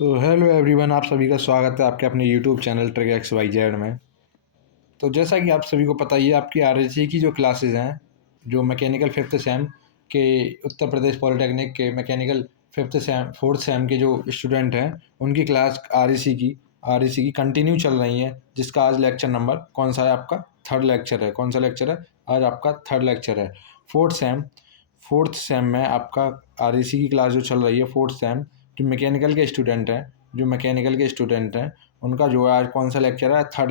So hello everyone, आप सभी का स्वागत है आपके अपने YouTube channel Trick X Y Z में। तो जैसा कि आप सभी को पता ही है, आपकी आरएससी की जो क्लासेस हैं, जो मैकेनिकल फिफ्थ सेम के उत्तर प्रदेश पॉलिटेक्निक के mechanical fifth sem fourth same के जो स्टूडेंट हैं, उनकी क्लास आरएससी की कंटिन्यू चल रही हैं। जिसका आज लेक्चर नंबर कौन सा है? आपका थर्ड लेक्चर है। कौन सा लेक्चर है? आज आपका थर्ड लेक्चर है। फोर्थ सेम में आपका आरएससी की क्लास जो चल रही है, फोर्थ सेम जो मैकेनिकल के स्टूडेंट हैं, उनका जो है आज कौन सा लेक्चर है? थर्ड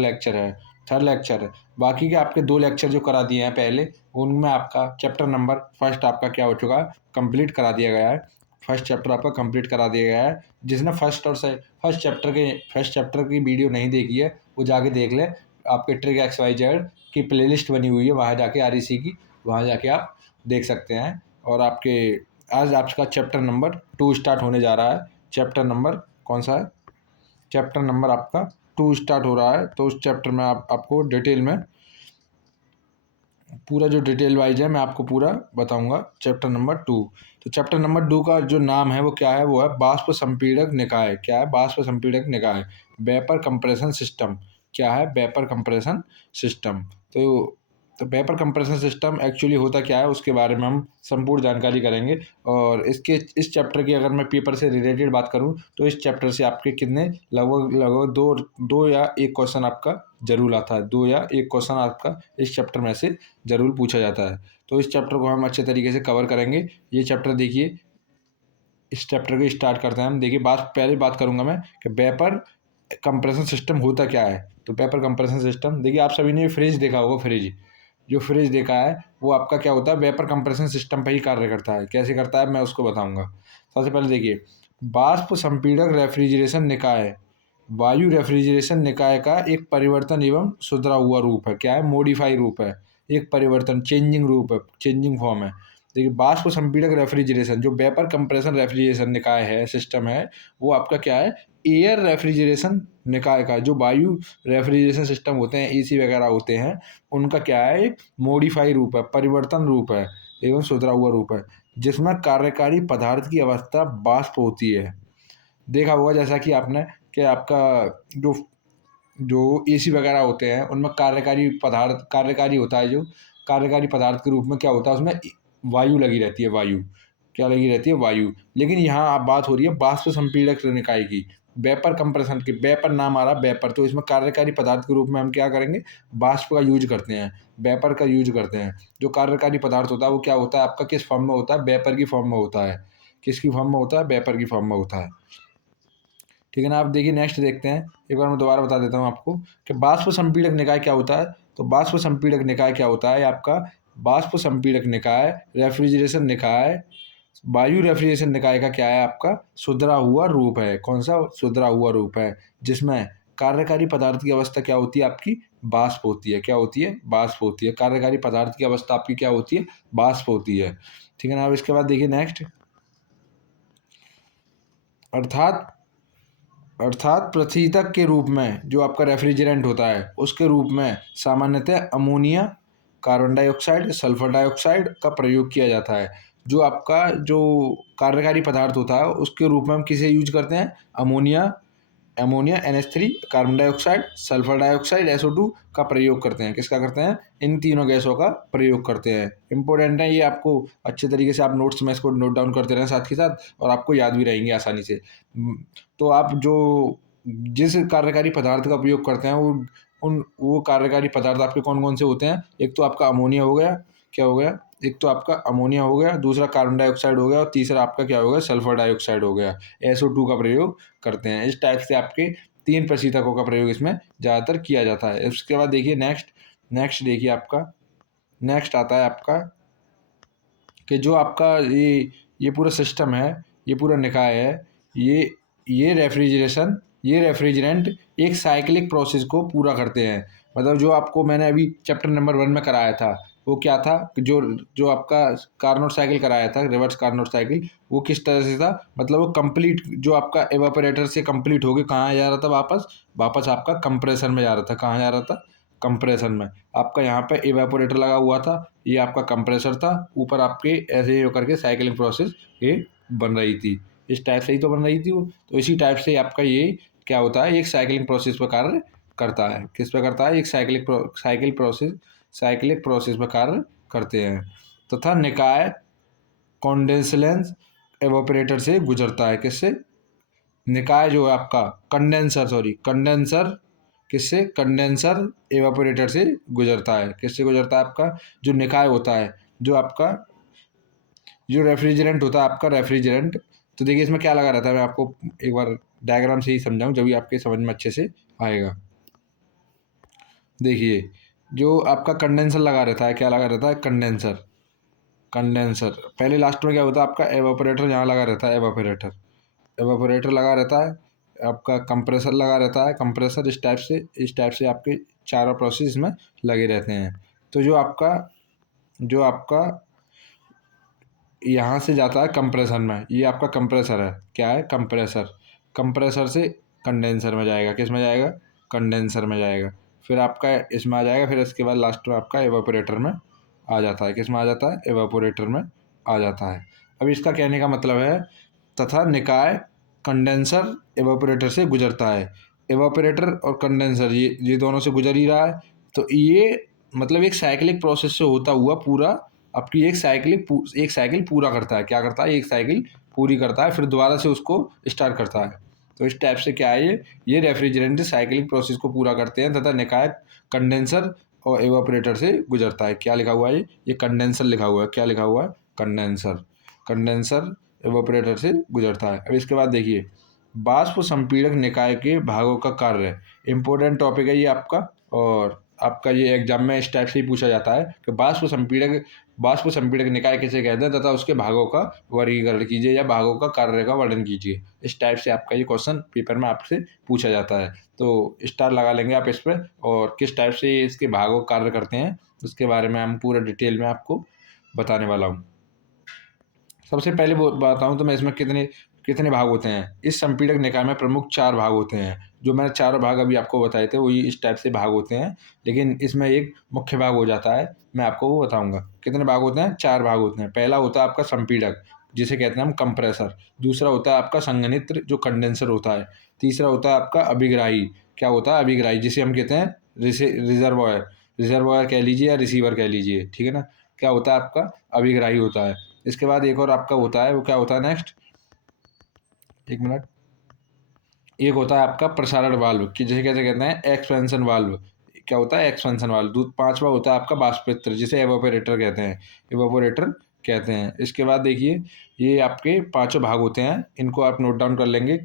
लेक्चर है। बाकी के आपके दो लेक्चर जो करा दिए हैं पहले, उनमें आपका चैप्टर नंबर फर्स्ट आपका क्या हो चुका है? कंप्लीट करा दिया गया है। फर्स्ट चैप्टर आपका कंप्लीट करा दिया गया है। जिसने फर्स्ट चैप्टर की वीडियो नहीं देखी है, वो जाके देख ले। आपके ट्रिक एक्स वाई जेड की प्लेलिस्ट बनी हुई है, वहाँ जाके आरईसी की, वहाँ जाके आप देख सकते हैं। और आपके आज आपका चैप्टर नंबर 2 स्टार्ट होने जा रहा है। चैप्टर नंबर कौन सा है? चैप्टर नंबर आपका 2 स्टार्ट हो रहा है। तो उस चैप्टर में आपको डिटेल में पूरा जो डिटेल वाइज है मैं आपको पूरा बताऊंगा। Chapter number 2। तो चैप्टर नंबर 2 का जो नाम है वो क्या है? वो है बाष्प संपीड़क निकाय। क्या है? बाष्प संपीड़क निकाय, वेपर कंप्रेशन सिस्टम। क्या है? Vapour compression system. तो वेपर कंप्रेशन सिस्टम एक्चुअली होता क्या है, उसके बारे में हम संपूर्ण जानकारी करेंगे। और इस चैप्टर की अगर मैं पेपर से रिलेटेड बात करूं, तो इस चैप्टर से आपके कितने लगभग लगभग दो दो या एक क्वेश्चन आपका जरूर आता है। 2 या 1 क्वेश्चन आपका इस चैप्टर में से ज़रूर पूछा जाता है। तो इस चैप्टर को हम अच्छे तरीके से कवर करेंगे। ये चैप्टर देखिए, इस चैप्टर को स्टार्ट करते हैं हम। देखिए, पहले बात करूंगा मैं कि वेपर कंप्रेशन सिस्टम होता क्या है। तो वेपर कंप्रेशन सिस्टम, देखिए आप सभी ने फ्रिज देखा होगा। फ्रिज देखा है, वो आपका क्या होता है? वेपर कंप्रेशन सिस्टम पर ही कार्य करता है। कैसे करता है मैं उसको बताऊंगा। सबसे पहले देखिए, बाष्प संपीड़क रेफ्रिजरेशन निकाय वायु रेफ्रिजरेशन निकाय का एक परिवर्तन एवं सुधरा हुआ रूप है। क्या है? मॉडिफाई रूप है, एक परिवर्तन, चेंजिंग रूप है, चेंजिंग फॉर्म है। देखिए, बाष्प संपीड़क रेफ्रिजरेशन जो वेपर कंप्रेशन रेफ्रिजरेशन निकाय है, सिस्टम है, वो आपका क्या है? एयर रेफ्रिजरेशन निकाय का जो वायु रेफ्रिजरेशन सिस्टम होते हैं, एसी वगैरह होते हैं, उनका क्या है? एक मॉडिफाई रूप है, परिवर्तन रूप है एवं सुधरा हुआ रूप है, जिसमें कार्यकारी पदार्थ की अवस्था बाष्प होती है। देखा होगा जैसा कि आपने, कि आपका जो जो एसी वगैरह होते हैं, उनमें कार्यकारी होता है। जो कार्यकारी पदार्थ के रूप में क्या होता है, उसमें वायु लगी रहती है। क्या लगी रहती है? वायु। लेकिन यहाँ आप बात हो रही है बाष्प संपीड़क निकाय की, वेपर कंप्रेशन की। वेपर नाम आ रहा वेपर, तो इसमें कार्यकारी पदार्थ के रूप में हम क्या करेंगे? बाष्प का यूज करते हैं, वेपर का यूज करते हैं। जो कार्यकारी पदार्थ होता है वो क्या होता है आपका? किस फॉर्म में होता है? वेपर की फॉर्म में होता है। किसकी फॉर्म में होता है? वेपर की फॉर्म में होता है। ठीक है ना। आप देखिए, नेक्स्ट देखते हैं। एक बार मैं दोबारा बता देता हूँ आपको कि बाष्प संपीड़क निकाय क्या होता है। तो बाष्प संपीड़क निकाय क्या होता है आपका? बाष्प संपीड़क निकाय रेफ्रिजरेशन निकाय, वायु रेफ्रिजरेशन निकाय का क्या है आपका? सुधरा हुआ रूप है। कौन सा? सुधरा हुआ रूप है, जिसमें कार्यकारी पदार्थ की अवस्था क्या होती है आपकी? बाष्प होती है। क्या होती है? बाष्प होती है। कार्यकारी पदार्थ की अवस्था आपकी क्या होती है? बाष्प होती है। ठीक है ना। अब इसके बाद देखिए नेक्स्ट, अर्थात अर्थात प्रशीतक के रूप में जो आपका रेफ्रिजरेंट होता है, उसके रूप में सामान्यतः ammonia, carbon dioxide, sulphur dioxide का प्रयोग किया जाता है। जो आपका जो कार्यकारी पदार्थ होता है, उसके रूप में हम किसे यूज करते हैं? Ammonia ammonia NH3, carbon dioxide, sulphur dioxide SO2 का प्रयोग करते हैं। किसका करते हैं? इन तीनों गैसों का प्रयोग करते हैं। इंपॉर्टेंट है ये, आपको अच्छे तरीके से आप नोट्स में इसको नोट डाउन करते रहें साथ के साथ, और आपको याद भी रहेंगे आसानी से। तो आप जो जिस कार्यकारी पदार्थ का उपयोग करते हैं, वो कार्यकारी पदार्थ आपके कौन कौन से होते हैं? एक तो आपका अमोनिया हो गया। क्या हो गया? एक तो आपका अमोनिया हो गया, दूसरा कार्बन डाइऑक्साइड हो गया, और तीसरा आपका क्या हो गया? सल्फर डाइऑक्साइड हो गया। SO2 का प्रयोग करते हैं। इस टाइप से आपके 3 प्रशीतकों का प्रयोग इसमें ज़्यादातर किया जाता है। उसके बाद देखिए नेक्स्ट देखिए आपका, नेक्स्ट आता है आपका कि जो आपका ये पूरा सिस्टम है, ये पूरा निकाय है, ये ये रेफ्रिजरेंट एक साइक्लिक प्रोसेस को पूरा करते हैं। मतलब जो आपको मैंने अभी चैप्टर नंबर 1 में कराया था, वो क्या था कि जो जो आपका कार्नोट साइकिल कराया था, रिवर्स कार्नोट साइकिल, वो किस तरह से था? मतलब वो कंप्लीट, जो आपका एवापोरेटर से कंप्लीट होके कहाँ जा रहा था? वापस आपका कंप्रेसर में जा रहा था। कहाँ जा रहा था? कंप्रेसर में। आपका यहाँ पे इवेपोरेटर लगा हुआ था, ये आपका कंप्रेसर था, ऊपर आपके ऐसे ही होकर के साइकिलिंग प्रोसेस ये बन रही थी। इस टाइप से ही तो बन रही थी वो। तो इसी टाइप से आपका ये क्या होता है, एक साइक्लिंग प्रोसेस पर कार्य करता है। किस पे करता है, एक साइक्लिक प्रोसेस पर कार्य करते हैं। तथा निकाय कॉन्डेंसलेंस एवापोरेटर से गुजरता है। किससे, निकाय जो है आपका कंडेंसर किससे, कंडेंसर एवापोरेटर से गुजरता है। किससे गुजरता है, आपका जो निकाय होता है, जो आपका जो रेफ्रिजरेंट होता है आपका रेफ्रिजरेंट। तो देखिए इसमें क्या लगा रहता है, मैं आपको एक बार डायग्राम से ही समझाऊं जब भी आपके समझ में अच्छे से आएगा। देखिए जो आपका कंडेंसर लगा रहता है, क्या लगा रहता है, कंडेंसर पहले लास्ट में क्या होता है आपका एवापोरेटर, यहाँ लगा रहता है एवापोरेटर लगा रहता है। आपका कंप्रेसर लगा रहता है, कंप्रेसर इस टाइप से आपके चारों प्रोसेस इसमें लगे रहते हैं। तो जो आपका यहाँ से जाता है कंप्रेसर में, ये आपका कंप्रेसर है, क्या है, कंप्रेसर से कंडेंसर में जाएगा। किस में जाएगा, कंडेंसर में जाएगा। फिर आपका इसमें आ जाएगा, फिर इसके बाद लास्ट में आपका एवापोरेटर में आ जाता है। किस में आ जाता है, एवापोरेटर में आ जाता है। अब इसका कहने का मतलब है, तथा निकाय कंडेंसर एवापोरेटर से गुजरता है। एवापोरेटर और कंडेंसर ये दोनों से गुजर ही रहा है। तो ये मतलब एक साइक्लिक प्रोसेस से होता हुआ पूरा आपकी एक साइकिल पूरा करता है। क्या करता है, एक साइकिल पूरी करता है, फिर दोबारा से उसको स्टार्ट करता है। तो इस टाइप से क्या है, ये रेफ्रिजरेंट साइक्लिक प्रोसेस को पूरा करते हैं। तथा निकाय कंडेंसर और एवापोरेटर से गुजरता है। क्या लिखा हुआ है, ये कंडेंसर लिखा हुआ है। क्या लिखा हुआ है, कंडेंसर एवापोरेटर से गुजरता है। अब इसके बाद देखिए बाष्प संपीड़क निकाय के भागों का कार्य, इंपॉर्टेंट टॉपिक है ये आपका। और आपका ये एग्जाम में इस टाइप से ही पूछा जाता है कि बाष्प संपीड़क निकाय किसे कहते हैं तथा उसके भागों का वर्गीकरण कीजिए या भागों का कार्य का वर्णन कीजिए। इस टाइप से आपका ये क्वेश्चन पेपर में आपसे पूछा जाता है। तो स्टार लगा लेंगे आप इस पर। और किस टाइप से इसके भागों का कार्य करते हैं उसके बारे में हम पूरा डिटेल में आपको बताने वाला हूँ। सबसे पहले वो बताऊँ तो मैं इसमें कितने कितने भाग होते हैं। इस संपीड़क निकाय में प्रमुख 4 भाग होते हैं। जो मैंने चारों भाग अभी आपको बताए थे वही इस टाइप से भाग होते हैं, लेकिन इसमें एक मुख्य भाग हो जाता है, मैं आपको वो बताऊंगा। कितने भाग होते हैं, 4 भाग होते हैं। पहला होता है आपका संपीड़क जिसे कहते हैं हम कंप्रेसर। दूसरा होता है आपका संघनित्र जो कंडेंसर होता है। तीसरा होता है आपका अभिग्राही। क्या होता है, अभिग्राही जिसे हम कहते हैं रिजर्वॉयर कह लीजिए या रिसीवर कह लीजिए, ठीक है ना। क्या होता है आपका, अभिग्राही होता है। इसके बाद एक और आपका होता है, वो क्या होता है नेक्स्ट, एक मिनट, एक होता है आपका प्रसारण वाल्व कि जिसे कैसे कहते हैं एक्सपेंशन वाल्व। क्या होता है, एक्सपेंशन वाल्व। दूध पांचवा होता है आपका वाष्पित्र जिसे एवोपोरेटर कहते हैं। इसके बाद देखिए ये आपके पांचों भाग होते हैं, इनको आप नोट डाउन कर लेंगे।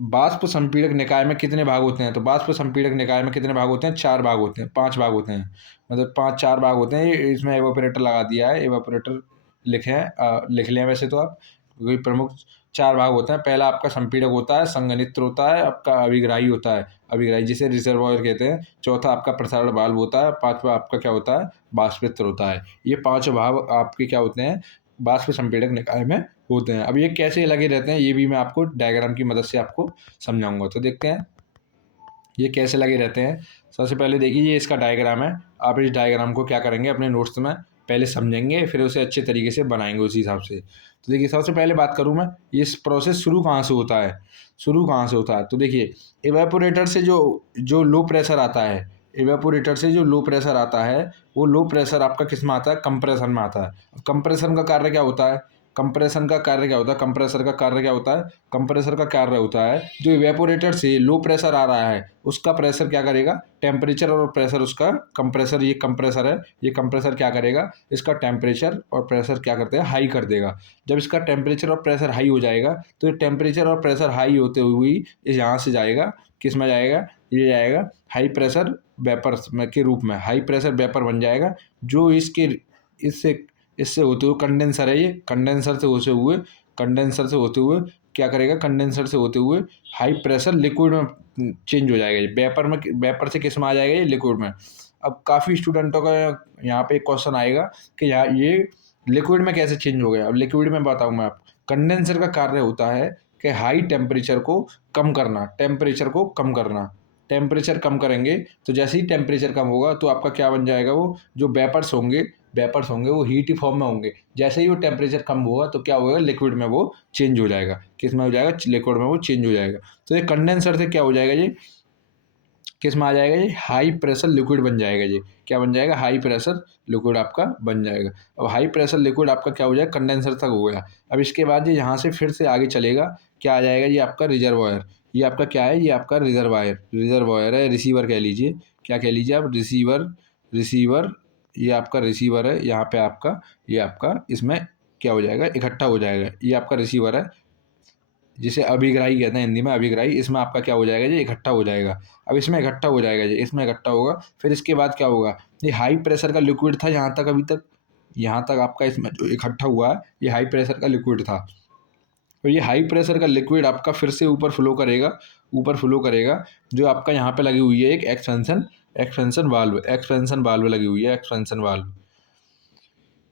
बाष्प संपीड़क निकाय में कितने भाग होते हैं, तो बाष्प संपीड़क निकाय में कितने भाग होते हैं, 4 भाग होते हैं, 5 भाग होते हैं, मतलब 4 भाग होते हैं। ये इसमें एवोपरेटर लगा दिया है, एवोपरेटर लिख लें वैसे तो आप, क्योंकि प्रमुख 4 भाग होते हैं। पहला आपका संपीड़क होता है, संघनित्र होता है, आपका अभिग्राही होता है, अभिग्राही जिसे रिजर्वॉयर कहते हैं। चौथा आपका प्रसारण वाल्व होता है। पांचवा आपका क्या होता है, वाष्पित्र होता है। ये 5 भाग आपके क्या होते हैं, बाष्प संपीड़क निकाय में होते हैं। अब ये कैसे लगे रहते हैं ये भी मैं आपको डायग्राम की मदद से आपको समझाऊंगा। तो देखते हैं ये कैसे लगे रहते हैं। सबसे पहले देखिए ये इसका डायग्राम है। आप इस डायग्राम को क्या करेंगे, अपने नोट्स में पहले समझेंगे, फिर उसे अच्छे तरीके से बनाएंगे उसी हिसाब से। तो देखिए सबसे पहले बात करूँ मैं, ये प्रोसेस शुरू कहाँ से होता है, तो देखिए इवेपोरेटर से जो लो प्रेशर आता है, वो लो प्रेशर आपका किस में आता है, कंप्रेसर में आता है। अब कंप्रेसर का कार्य क्या होता है, कंप्रेसर का कार्य होता है जो इवेपोरेटर से लो प्रेशर आ रहा है उसका प्रेशर क्या करेगा, टेम्परेचर और प्रेशर उसका कंप्रेसर, ये कंप्रेसर है, ये कंप्रेसर क्या करेगा, इसका टेम्परेचर और प्रेशर क्या करते हैं, हाई कर देगा। जब इसका टेम्परेचर और प्रेशर हाई हो जाएगा तो ये टेम्परेचर और प्रेशर हाई होते हुए ये यहाँ से जाएगा, किस में जाएगा, ये जाएगा हाई प्रेशर वेपर के रूप में, हाई प्रेशर वेपर बन जाएगा। जो इससे इससे होते हुए कंडेंसर है, ये कंडेंसर से होते हुए क्या करेगा, कंडेंसर से होते हुए हाई प्रेशर लिक्विड में चेंज हो जाएगा। ये वेपर से किस में आ जाएगा, ये लिक्विड में। अब काफ़ी स्टूडेंटों का यहाँ पे एक क्वेश्चन आएगा कि यहाँ ये लिक्विड में कैसे चेंज हो गया। अब लिक्विड में बताऊँ मैं आप, कंडेंसर का कार्य होता है कि हाई टेम्परेचर को कम करना, टेम्परेचर कम करेंगे तो जैसे ही टेम्परेचर कम होगा तो आपका क्या बन जाएगा, वो जो वेपर्स होंगे वेपर्स होंगे वो हीट फॉर्म में होंगे। जैसे ही वो टेम्परेचर कम होगा तो क्या होगा, लिक्विड में वो चेंज हो जाएगा। किस में हो जाएगा, लिक्विड में वो चेंज हो जाएगा। तो ये कंडेंसर से क्या हो जाएगा, ये किस में आ जाएगा, ये हाई प्रेशर लिक्विड बन जाएगा। ये क्या बन जाएगा, हाई प्रेशर लिक्विड आपका बन जाएगा। अब हाई प्रेशर लिक्विड आपका क्या हो जाएगा, कंडेंसर तक हो गया। अब इसके बाद ये यहाँ से फिर से आगे चलेगा, क्या आ जाएगा, ये आपका रिजर्वायर। ये आपका क्या है, ये आपका रिजर्वायर है, रिसीवर कह लीजिए। क्या कह लीजिए आप, रिसीवर। ये आपका रिसीवर है, यहाँ पे आपका ये आपका इसमें क्या हो जाएगा, इकट्ठा हो जाएगा। ये आपका रिसीवर है जिसे अभिग्राही कहते हैं हिंदी में, अभिग्राही। इसमें आपका क्या हो जाएगा, ये इकट्ठा हो जाएगा। अब इसमें इकट्ठा हो जाएगा, ये इसमें इकट्ठा होगा। फिर इसके बाद क्या होगा, ये हाई प्रेशर का लिक्विड था यहाँ तक, अभी तक यहाँ तक आपका इसमें जो इकट्ठा हुआ है ये हाई प्रेशर का लिक्विड था। तो ये हाई प्रेशर का लिक्विड आपका फिर से ऊपर फ्लो करेगा। जो आपका यहाँ पे लगी हुई है एक एक्सपेंशन वाल्व लगी हुई है, एक्सपेंशन वाल्व।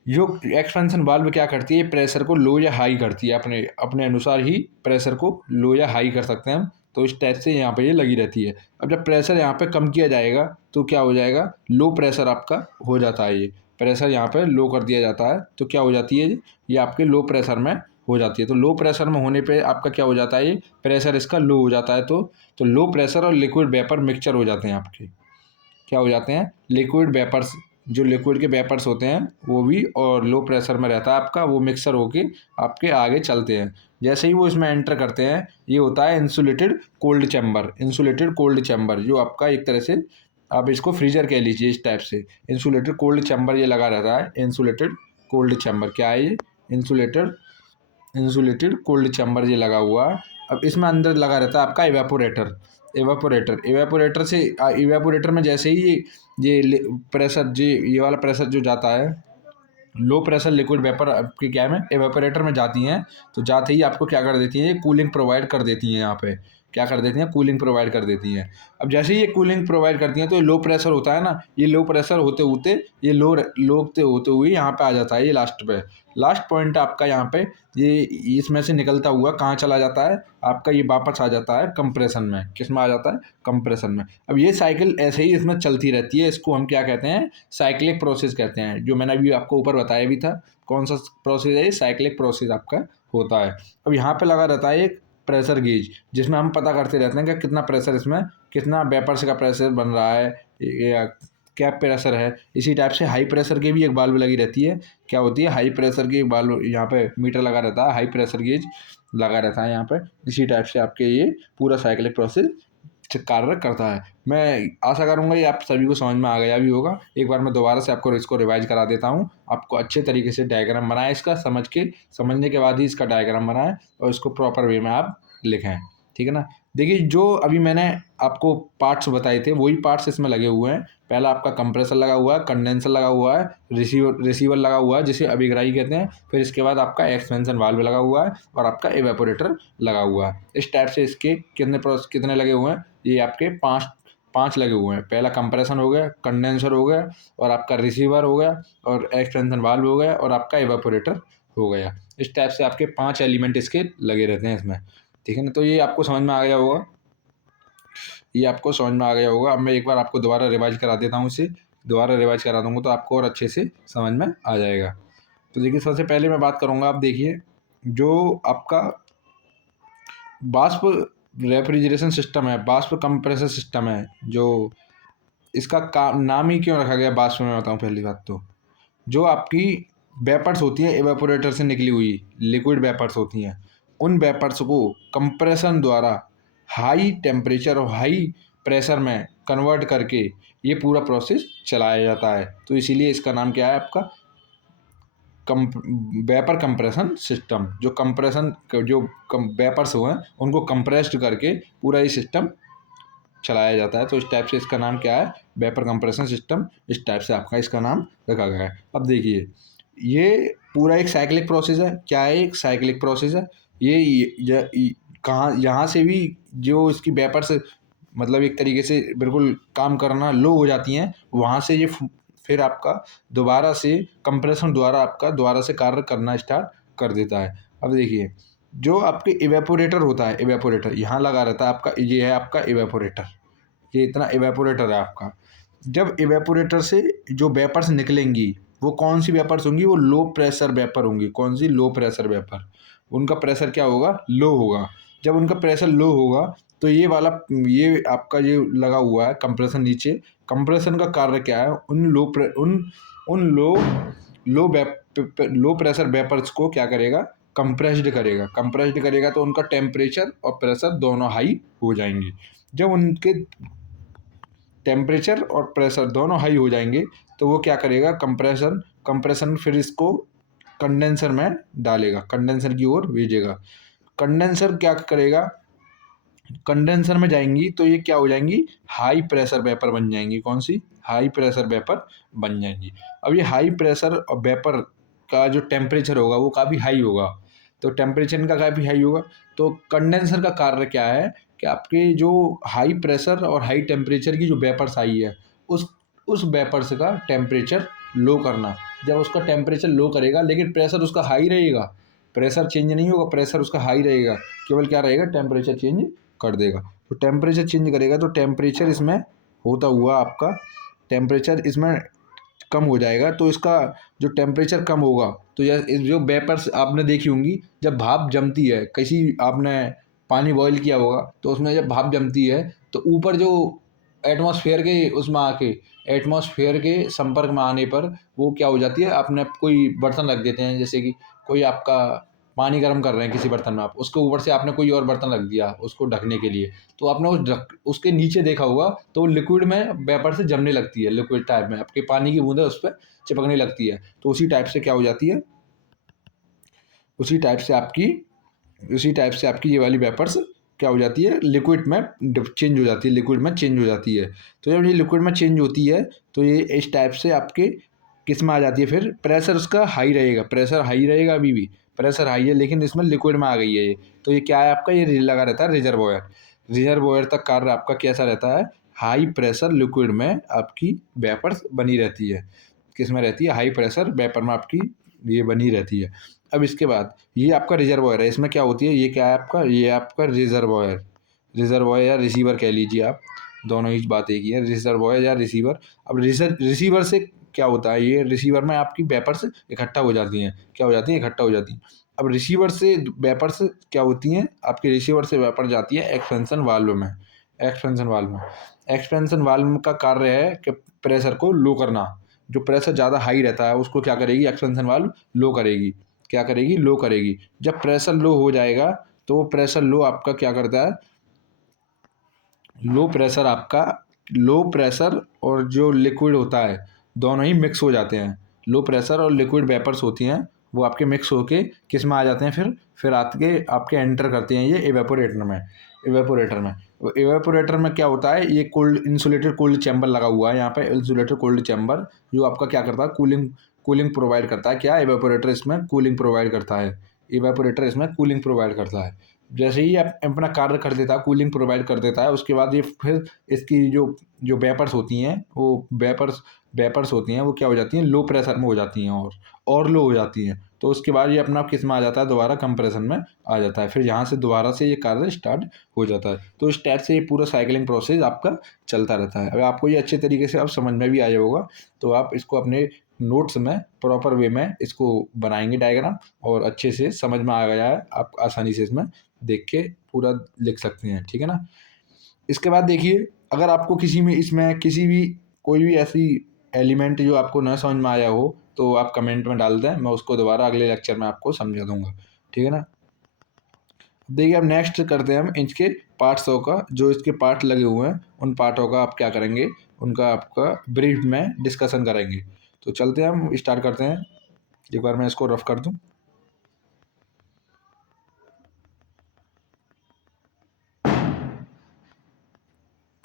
जो एक्सपेंशन वाल्व क्या करती है, प्रेशर को लो या हाई करती है, अपने अपने अनुसार ही प्रेशर को लो या हाई कर सकते हैं हम। तो इस टाइप से यहाँ पे ये लगी रहती है। अब जब प्रेशर यहाँ पे कम किया जाएगा तो क्या हो जाएगा, लो प्रेशर आपका हो जाता है। ये प्रेशर यहाँ पे लो कर दिया जाता है तो क्या हो जाती है, ये आपके लो प्रेशर में हो जाती है। तो लो प्रेशर में होने पे आपका क्या हो जाता है, ये प्रेशर इसका लो हो जाता है। तो लो प्रेशर और लिक्विड वेपर मिक्सचर हो जाते हैं आपके, क्या हो जाते हैं, लिक्विड वेपर्स। जो लिक्विड के वेपर्स होते हैं वो भी और लो प्रेशर में रहता है आपका, वो मिक्सर होके आपके आगे चलते हैं। जैसे ही वो इसमें एंटर करते हैं, ये होता है इंसुलेटेड कोल्ड चैम्बर। जो आपका एक तरह से आप इसको फ्रीजर कह लीजिए, इस टाइप से इंसुलेटेड कोल्ड चैम्बर ये लगा रहता है। इंसुलेटेड कोल्ड चैम्बर क्या है, ये इंसुलेटेड कोल्ड चैम्बर ये लगा हुआ है। अब इसमें अंदर लगा रहता है आपका इवेपोरेटर में जैसे ही ये प्रेशर, ये वाला प्रेशर जो जाता है, लो प्रेशर लिक्विड वेपर आपकी क्या में एवेपोरेटर में जाती हैं। तो जाते ही आपको क्या कर देती हैं, ये कूलिंग प्रोवाइड कर देती हैं। यहाँ पे क्या कर देती हैं, कूलिंग प्रोवाइड कर देती हैं। अब जैसे ही ये कूलिंग प्रोवाइड करती हैं तो ये लो प्रेशर होता है ना, ये लो प्रेशर होते होते ये होते हुए यहाँ पे आ जाता है। ये लास्ट पॉइंट आपका यहाँ पे ये इसमें से निकलता हुआ कहाँ चला जाता है, आपका ये वापस आ जाता है कंप्रेशन में। किस में आ जाता है, कंप्रेशन में। अब ये साइकिल ऐसे ही इसमें चलती रहती है। इसको हम क्या कहते हैं, साइक्लिक प्रोसेस कहते हैं। जो मैंने अभी आपको ऊपर बताया भी था, कौन सा प्रोसेस है, ये साइक्लिक प्रोसेस आपका होता है। अब यहाँ पे लगा रहता है एक प्रेशर गेज, जिसमें हम पता करते रहते हैं कि कितना प्रेशर इसमें, कितना वेपर्स का प्रेशर बन रहा है या क्या प्रेशर है। इसी टाइप से हाई प्रेशर की भी एक वाल्व लगी रहती है। क्या होती है, हाई प्रेशर की वाल्व, यहाँ पे मीटर लगा रहता है, हाई प्रेशर गेज लगा रहता है यहाँ पे। इसी टाइप से आपके ये पूरा साइक्लिक प्रोसेस कार्य करता है। मैं आशा करूँगा ये आप सभी को समझ में आ गया भी होगा। एक बार मैं दोबारा से आपको इसको रिवाइज करा देता हूँ। आपको अच्छे तरीके से डायग्राम बनाए, इसका समझने के बाद ही इसका डायग्राम बनाएं और इसको प्रॉपर वे में आप लिखें, ठीक है ना। देखिए, जो अभी मैंने आपको पार्ट्स बताए थे वही पार्ट्स इसमें लगे हुए हैं। पहला आपका कंप्रेसर लगा हुआ है, कंडेंसर लगा हुआ है, रिसीवर लगा हुआ है जिसे अभिग्राही कहते हैं। फिर इसके बाद आपका एक्सपेंशन वाल्व लगा हुआ है और आपका एवेपोरेटर लगा हुआ है। इस टाइप से इसके कितने लगे हुए हैं, ये आपके पाँच लगे हुए हैं। पहला कंप्रेशन हो गया, कंडेंसर हो गया और आपका रिसीवर हो गया और एक्सपेंशन वाल्व हो गया और आपका एवेपोरेटर हो गया। इस टाइप से आपके 5 एलिमेंट इसके लगे रहते हैं इसमें, ठीक है ना। तो ये आपको समझ में आ गया होगा। अब मैं एक बार आपको दोबारा रिवाइज करा देता हूँ। इसे दोबारा रिवाइज करा दूँगा तो आपको और अच्छे से समझ में आ जाएगा। तो देखिए, सबसे पहले मैं बात करूँगा, आप देखिए जो आपका बाष्प रेफ्रिजरेशन सिस्टम है, बाष्प कंप्रेसर सिस्टम है, जो इसका नाम ही क्यों रखा गया बाष्प में, बताऊँ। पहली बात तो जो आपकी वेपर्स होती हैं एवेपोरेटर से निकली हुई लिक्विड वेपर्स होती हैं, उन वेपर्स को कंप्रेशन द्वारा हाई टेम्परेचर और हाई प्रेशर में कन्वर्ट करके ये पूरा प्रोसेस चलाया जाता है। तो इसीलिए इसका नाम क्या है आपका वेपर कंप्रेशन सिस्टम। जो वेपर्स हुए हैं उनको कंप्रेस्ड करके पूरा ये सिस्टम चलाया जाता है। तो इस टाइप से इसका नाम क्या है, वेपर कंप्रेशन सिस्टम। इस टाइप से आपका इसका नाम रखा गया है। अब देखिए, ये पूरा एक साइक्लिक प्रोसेस है। क्या है, एक साइक्लिक प्रोसेस है। ये कहाँ, यहाँ से भी जो इसकी वेपर्स मतलब एक तरीके से बिल्कुल काम करना लो हो जाती हैं, वहाँ से ये फिर आपका दोबारा से कंप्रेशन द्वारा आपका दोबारा से कार्य करना स्टार्ट कर देता है। अब देखिए, जो आपके इवेपोरेटर होता है, इवेपोरेटर यहाँ लगा रहता है आपका, ये है आपका इवेपोरेटर। ये इतना इवेपोरेटर है आपका। जब इवेपोरेटर से जो वेपर्स निकलेंगी वो कौन सी वेपर्स होंगी, वो लो प्रेशर वेपर होंगी। कौन सी? Low pressure vapour. उनका प्रेशर क्या होगा? लो होगा। जब उनका प्रेशर लो होगा तो ये वाला, ये आपका ये लगा हुआ है कंप्रेसर नीचे। कंप्रेशन का कार्य क्या है? उन लो प्रेशर वेपर्स को क्या करेगा? कंप्रेस्ड करेगा। कंप्रेस्ड करेगा तो उनका टेम्परेचर और प्रेशर दोनों हाई हो जाएंगे। जब उनके टेम्परेचर और प्रेशर दोनों हाई हो जाएंगे तो वो क्या करेगा? कंप्रेशन फिर इसको कंडेंसर में डालेगा, कंडेंसर की ओर भेजेगा। कंडेंसर क्या करेगा? कंडेंसर में जाएंगी तो ये क्या हो जाएंगी? हाई प्रेशर वेपर बन जाएंगी। कौन सी? हाई प्रेशर वेपर बन जाएंगी। अब ये हाई प्रेशर और वेपर का जो टेम्परेचर होगा वो काफ़ी हाई होगा, तो टेम्परेचर इनका काफ़ी हाई होगा। तो कंडेंसर का कार्य क्या है कि आपके जो हाई प्रेशर और हाई टेम्परेचर की जो वेपर्स आई है उस वेपर्स का टेम्परेचर लो करना। जब उसका टेम्परेचर लो करेगा लेकिन प्रेशर उसका हाई रहेगा, प्रेशर चेंज नहीं होगा, प्रेशर उसका हाई रहेगा, केवल क्या रहेगा? टेम्परेचर चेंज कर देगा। तो टेम्परेचर चेंज करेगा तो टेम्परेचर इसमें होता हुआ आपका टेम्परेचर इसमें कम हो जाएगा। तो इसका जो टेम्परेचर कम होगा तो यह जो वेपर्स आपने देखी होंगी, जब भाप जमती है, किसी आपने पानी बॉईल किया होगा तो उसमें जब भाप जमती है तो ऊपर जो एटमॉस्फेयर के उसमें आके, एटमॉस्फेयर के संपर्क में आने पर वो क्या हो जाती है? आपने कोई बर्तन रख देते हैं, जैसे कि कोई आपका पानी गर्म कर रहे हैं किसी बर्तन में आप, उसके ऊपर से आपने कोई और बर्तन रख दिया उसको ढकने के लिए, तो आपने उसके नीचे देखा होगा तो वो लिक्विड में वेपर से जमने लगती है, लिक्विड टाइप में आपके पानी की बूंदें उस पर चिपकने लगती है। तो उसी टाइप से क्या हो जाती है? उसी टाइप से आपकी ये वाली वेपर्स क्या हो जाती है? लिक्विड में चेंज हो जाती है, लिक्विड में चेंज हो जाती है। तो जब ये लिक्विड में चेंज होती है तो ये इस टाइप से आपके किस में आ जाती है? फिर प्रेशर उसका हाई रहेगा, प्रेशर हाई रहेगा, अभी भी प्रेशर हाई है लेकिन इसमें लिक्विड में आ गई है ये। तो ये क्या है आपका? ये लगा रहता है रिजर्वोयर। रिजर्वोयर तक कार्य आपका कैसा रहता है? हाई प्रेशर लिक्विड में आपकी वेपर्स बनी रहती है। किस में रहती है? हाई प्रेशर वेपर में आपकी ये बनी रहती है। अब इसके बाद ये आपका रिजर्वॉयर है, इसमें क्या होती है? ये क्या है आपका? ये आपका रिजर्वॉयर। रिजर्वॉयर या रिसीवर कह लीजिए आप, दोनों ही बात एक ही है, रिजर्वॉयर या रिसीवर। अब रिसीवर से क्या होता है? ये रिसीवर में आपकी वेपर्स इकट्ठा हो जाती हैं। क्या हो जाती हैं? इकट्ठा हो जाती हैं। अब रिसीवर से वेपर्स क्या होती हैं? आपके रिसीवर से वेपर जाती है एक्सपेंशन वाल्व में। एक्सपेंशन वाल्व में, एक्सपेंशन वाल्व का कार्य है कि प्रेशर को लो करना। जो प्रेशर ज़्यादा हाई रहता है उसको क्या करेगी? एक्सपेंशन वाल्व लो करेगी। क्या करेगी? लो करेगी। जब प्रेशर लो हो जाएगा तो प्रेशर लो आपका क्या करता है? लो प्रेशर और जो लिक्विड होता है दोनों ही मिक्स हो जाते हैं। लो प्रेशर और लिक्विड वेपर्स होती हैं वो आपके मिक्स होके किस में आ जाते हैं? फिर आपके एंटर करते हैं ये इवेपोरेटर में। इवेपोरेटर में क्या होता है? ये इंसुलेटेड कोल्ड चैम्बर लगा हुआ है यहाँ पे, इंसुलेटेड कोल्ड चैम्बर, जो आपका क्या करता है? कूलिंग प्रोवाइड करता है। क्या? इवेपोरेटर इसमें कूलिंग प्रोवाइड करता है। इवेपोरेटर इसमें कूलिंग प्रोवाइड करता है। जैसे ही आप अपना कार्य कर देता है, कूलिंग प्रोवाइड कर देता है, उसके बाद ये फिर इसकी जो जो वेपर्स होती हैं वो वेपर्स होती हैं वो क्या हो जाती हैं? लो प्रेशर में हो जाती हैं और लो हो जाती हैं। तो उसके बाद ये अपना किस में आ जाता है? दोबारा कंप्रेशन में आ जाता है। फिर यहाँ से दोबारा से ये कार्य स्टार्ट हो जाता है। तो इस टाइप से ये पूरा साइकिलिंग प्रोसेस आपका चलता रहता है। अगर आपको ये अच्छे तरीके से अब समझ में भी आया होगा तो आप इसको अपने नोट्स में प्रॉपर वे में इसको बनाएंगे डायग्राम, और अच्छे से समझ में आ गया है, आप आसानी से इसमें देख के पूरा लिख सकते हैं। ठीक है ना? इसके बाद देखिए, अगर आपको इसमें किसी भी कोई भी ऐसी एलिमेंट जो आपको न समझ में आया हो तो आप कमेंट में डाल दें, मैं उसको दोबारा अगले लेक्चर में आपको समझा दूंगा। ठीक है ना? देखिए अब नेक्स्ट करते हैं हम इसके पार्ट्सों का, जो इसके पार्ट लगे हुए हैं उन पार्टों का आप क्या करेंगे? उनका आपका ब्रीफ में डिस्कशन करेंगे। तो चलते हैं, हम स्टार्ट करते हैं। एक बार मैं इसको रफ कर दूं।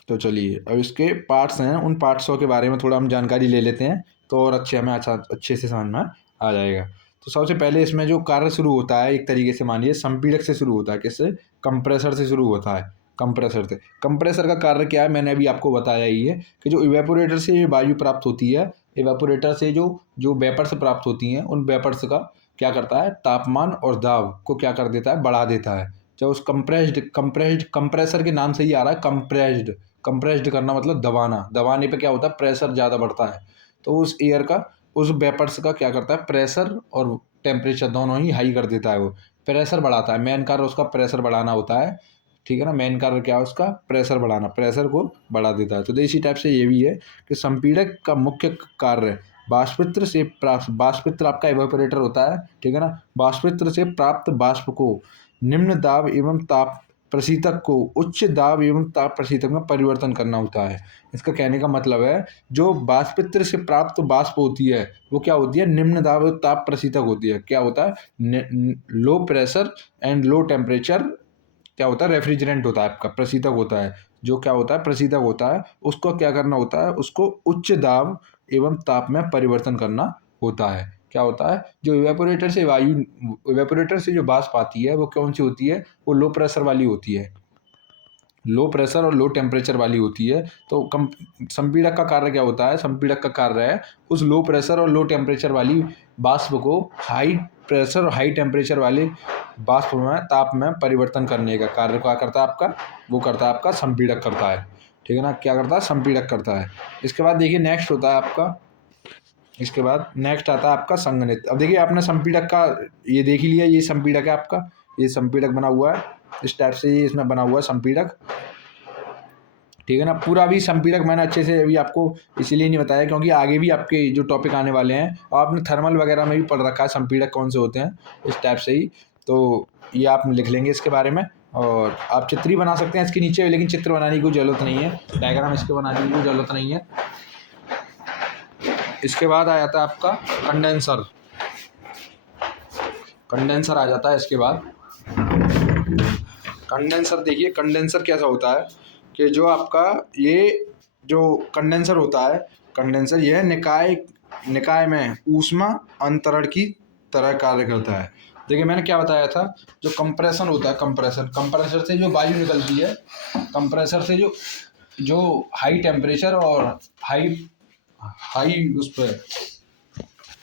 तो चलिए अब इसके पार्ट्स हैं, उन पार्ट्सों के बारे में थोड़ा हम जानकारी ले लेते हैं तो और अच्छे से समझ में आ जाएगा। तो सबसे पहले इसमें जो कार्य शुरू होता है, एक तरीके से मानिए संपीड़क से शुरू होता है। किससे? कंप्रेसर से शुरू होता है। कंप्रेसर का कार्य क्या है? मैंने अभी आपको बताया ही है कि जो इवेपोरेटर से ये वायु प्राप्त होती है, इवेपोरेटर से जो जो वेपर्स प्राप्त होती हैं, उन वेपर्स का क्या करता है? तापमान और दाब को क्या कर देता है? बढ़ा देता है। जब उस कंप्रेस्ड कंप्रेसर के नाम से ही आ रहा है कंप्रेस्ड करना मतलब दबाना। दबाने पे क्या होता है? प्रेशर ज़्यादा बढ़ता है। तो उस एयर का उस वेपर्स का क्या करता है, प्रेशर और टेम्परेचर दोनों ही हाई कर देता है। वो प्रेशर बढ़ाता है, मेन कार्य उसका प्रेशर बढ़ाना होता है, ठीक है ना। मेन कार्य क्या है उसका, प्रेशर बढ़ाना, प्रेशर को बढ़ा देता है। तो इसी टाइप से ये भी है कि संपीड़क का मुख्य कार्य वाष्पित्र से प्राप्त, वाष्पित्र आपका इवेपोरेटर होता है, ठीक है ना। वाष्पित्र से प्राप्त वाष्प को निम्न दाब एवं ताप प्रशीतक को उच्च दाब एवं ताप प्रशीतक में परिवर्तन करना होता है। इसका कहने का मतलब है, जो वाष्पित्र से प्राप्त वाष्प होती है वो क्या होती है, निम्न दाब और ताप प्रशीतक होती है। क्या होता है, low pressure and low temperature क्या होता है, रेफ्रिजरेंट होता है आपका, प्रशीतक होता है। जो क्या होता है, प्रशीतक होता है, उसको क्या करना होता है, उसको उच्च दाब एवं ताप में परिवर्तन करना होता है। क्या होता है, जो इवेपोरेटर से वायु, इवेपोरेटर से जो वाष्प आती है वो कौन सी होती है, वो लो प्रेशर वाली होती है, लो प्रेशर और लो टेम्परेचर वाली होती है। तो कम संपीड़क का कार्य क्या होता है, संपीड़क का कार्य है उस लो प्रेशर और लो टेम्परेचर वाली वाष्प को हाई प्रेशर और हाई टेम्परेचर वाले वाष्प में, ताप में परिवर्तन करने का कार्य क्या करता है आपका, वो करता है आपका संपीड़क करता है, ठीक है ना। क्या करता है, संपीड़क करता है। इसके बाद देखिए नेक्स्ट होता है आपका, इसके बाद नेक्स्ट आता है आपका संघनित। अब देखिए आपने संपीड़क का ये देख ही लिया, ये संपीड़क है आपका, ये संपीड़क बना हुआ है इस टाइप से, ये इसमें बना हुआ है संपीड़क, ठीक है ना। पूरा भी संपीड़क मैंने अच्छे से अभी आपको इसलिए नहीं बताया क्योंकि आगे भी आपके जो टॉपिक आने वाले हैं, और आपने थर्मल वगैरह में भी पढ़ रखा है संपीड़क कौन से होते हैं इस टाइप से ही। तो ये आप लिख लेंगे इसके बारे में, और आप चित्र ही बना सकते हैं इसके नीचे, लेकिन चित्र बनाने की कोई ज़रूरत नहीं है, डायग्राम इसके बनाने की कोई ज़रूरत नहीं है। इसके बाद आ जाता है आपका कंडेंसर, कंडेंसर आ जाता है इसके बाद। कंडेंसर देखिए, कंडेंसर कैसा होता है कि जो आपका ये जो कंडेंसर होता है, कंडेंसर यह निकाय में ऊष्मा अंतरण की तरह कार्य करता है। देखिए मैंने क्या बताया था, जो कंप्रेशन होता है, कंप्रेसर से जो वायु निकलती है, कंप्रेसर से जो हाई टेम्परेचर और हाई उस पर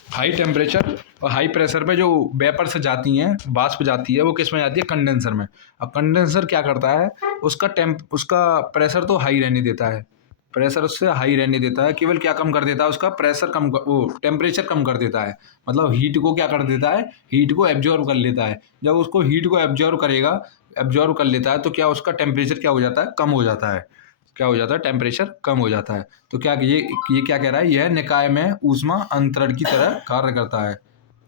हाई टेम्परेचर और हाई प्रेशर पे जो वेपर से जाती हैं, वाष्प जाती है, वो किस में जाती है, कंडेंसर में। अब कंडेंसर क्या करता है, उसका प्रेशर तो हाई रहने देता है, प्रेशर उससे हाई रहने देता है, केवल क्या कम कर देता है, उसका प्रेशर वो टेम्परेचर कम कर देता है। मतलब हीट को क्या कर देता है, हीट को एब्जॉर्व कर लेता है। जब उसको हीट को एब्जॉर्व कर लेता है तो क्या उसका टेम्परेचर क्या हो जाता है, कम हो जाता है। क्या हो जाता है, टेम्परेचर कम हो जाता है। तो क्या ये क्या कह रहा है, यह निकाय में ऊष्मा अंतरण की तरह कार्य करता है।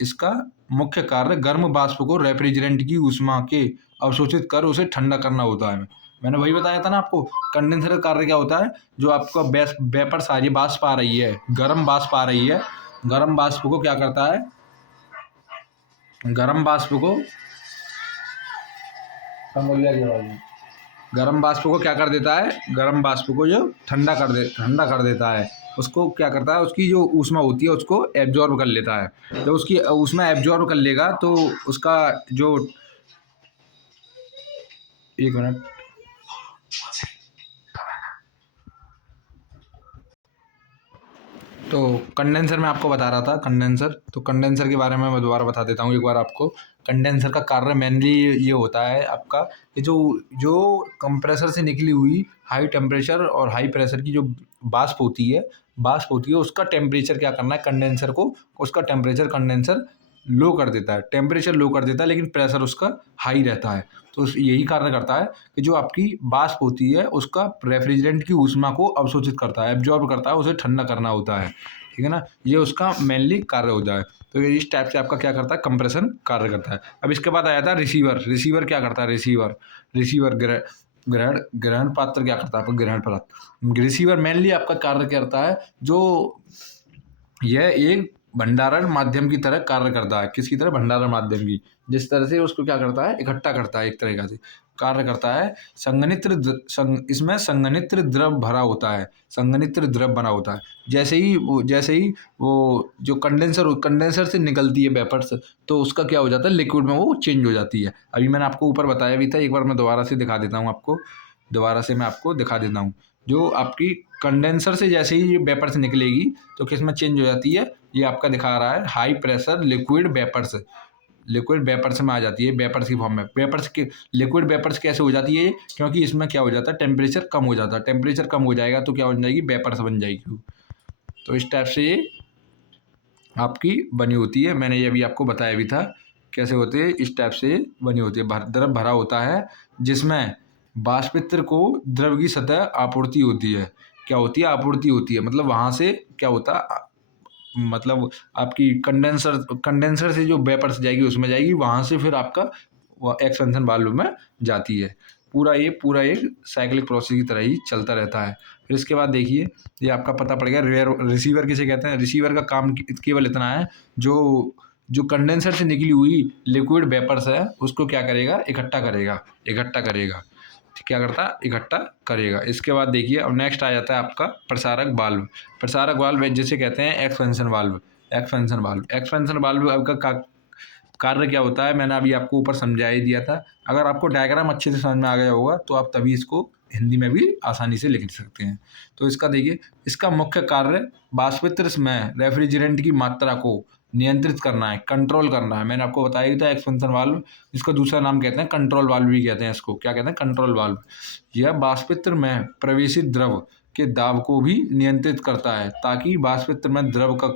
इसका मुख्य कार्य गर्म वाष्प को रेफ्रिजरेंट की ऊष्मा के अवशोषित कर उसे ठंडा करना होता है। मैंने वही बताया था ना आपको, कंडेंसर का कार्य क्या होता है, जो आपका वेपर सारी वाष्प आ रही है, गर्म वाष्प आ रही है, गर्म वाष्प को क्या करता है, गर्म वाष्प को गर्म वाष्प को क्या कर देता है, गर्म वाष्प को जो ठंडा कर देता है, उसको क्या करता है, उसकी जो ऊष्मा होती है उसको एब्जॉर्ब कर लेता है। जब उसकी ऊष्मा एब्जॉर्ब कर लेगा तो उसका जो, एक मिनट, तो कंडेंसर मैं आपको बता रहा था, कंडेंसर, तो कंडेंसर के बारे में मैं दोबारा बता देता हूँ एक बार आपको। कंडेंसर का कार्य मेनली ये होता है आपका कि जो कंप्रेसर से निकली हुई हाई टेम्परेचर और हाई प्रेशर की जो वाष्प होती है उसका टेम्परेचर क्या करना है, कंडेंसर को उसका टेम्परेचर कंडेंसर लो कर देता है, टेम्परेचर लो कर देता है, लेकिन प्रेशर उसका हाई रहता है। तो यही कार्य करता है कि जो आपकी वाष्प होती है उसका रेफ्रिजरेंट की ऊष्मा को अवशोषित करता है, एब्जॉर्ब करता है, उसे ठंडा करना होता है, ठीक है ना। ये उसका मेनली कार्य होता है। तो ये इस टाइप से आपका क्या करता है, कंप्रेशन कार्य करता है। अब इसके बाद आया था रिसीवर। रिसीवर क्या करता है, रिसीवर ग्रहण पात्र क्या करता है, आपका ग्रहण पात्र। रिसीवर मेनली आपका कार्य करता है, जो यह एक भंडारण माध्यम की तरह कार्य करता है। किसकी तरह, भंडारण माध्यम की, जिस तरह से उसको क्या करता है, इकट्ठा करता है, एक तरीका से कार्य करता है। इसमें संघनित्र द्रव भरा होता है, संघनित्र द्रव बना होता है। जैसे ही वो जो कंडेंसर से निकलती है वेपर्स, तो उसका क्या हो जाता है, लिक्विड में वो चेंज हो जाती है। अभी मैंने आपको ऊपर बताया भी था, एक बार मैं दोबारा से दिखा देता हूँ आपको, जो आपकी कंडेंसर से जैसे ही वेपर से निकलेगी तो किस में चेंज हो जाती है, ये आपका दिखा रहा है हाई प्रेशर लिक्विड वेपर्स में आ जाती है, वेपर्स की फॉर्म में। लिक्विड वेपर्स कैसे हो जाती है, क्योंकि इसमें क्या हो जाता है, टेम्परेचर कम हो जाता है, टेम्परेचर कम हो जाएगा तो क्या हो जाएगी, वेपर्स बन जाएगी। तो इस टाइप से ये आपकी बनी होती है। मैंने ये अभी आपको बताया भी था कैसे होते हैं, इस टाइप से बनी होती है। द्रव भरा होता है जिसमें वाष्पित्र को द्रव की सतह आपूर्ति होती है। क्या होती है? आपूर्ति होती है। मतलब वहाँ से क्या होता है, मतलब आपकी कंडेंसर से जो वेपर्स जाएगी उसमें जाएगी, वहाँ से फिर आपका एक्सपेंशन वाल्व में जाती है। पूरा एक साइक्लिक प्रोसेस की तरह ही चलता रहता है। फिर इसके बाद देखिए, ये आपका पता पड़ गया रिसीवर किसे कहते हैं। रिसीवर का काम केवल इतना है, जो कंडेंसर से निकली हुई लिक्विड वेपर्स है उसको क्या करेगा, इकट्ठा करेगा। क्या करता है? इकट्ठा करेगा। इसके बाद देखिए, अब नेक्स्ट आ जाता है आपका प्रसारक वाल्व जिसे कहते हैं एक्सपेंशन वाल्व आपका कार्य क्या होता है, मैंने अभी आपको ऊपर समझा ही दिया था। अगर आपको डायग्राम अच्छे से समझ में आ गया होगा तो आप तभी इसको हिंदी में भी आसानी से लिख सकते हैं। तो इसका देखिए, इसका मुख्य कार्य वाष्पित्र में रेफ्रिजरेंट की मात्रा को नियंत्रित करना है, कंट्रोल करना है। मैंने आपको बताया था एक्सपेंशन वाल्व, इसका दूसरा नाम कहते हैं कंट्रोल वाल्व भी कहते हैं। इसको क्या कहते हैं? Control valve. यह वाष्पित्र में प्रवेशित द्रव के दाब को भी नियंत्रित करता है ताकि वाष्पित्र में द्रव का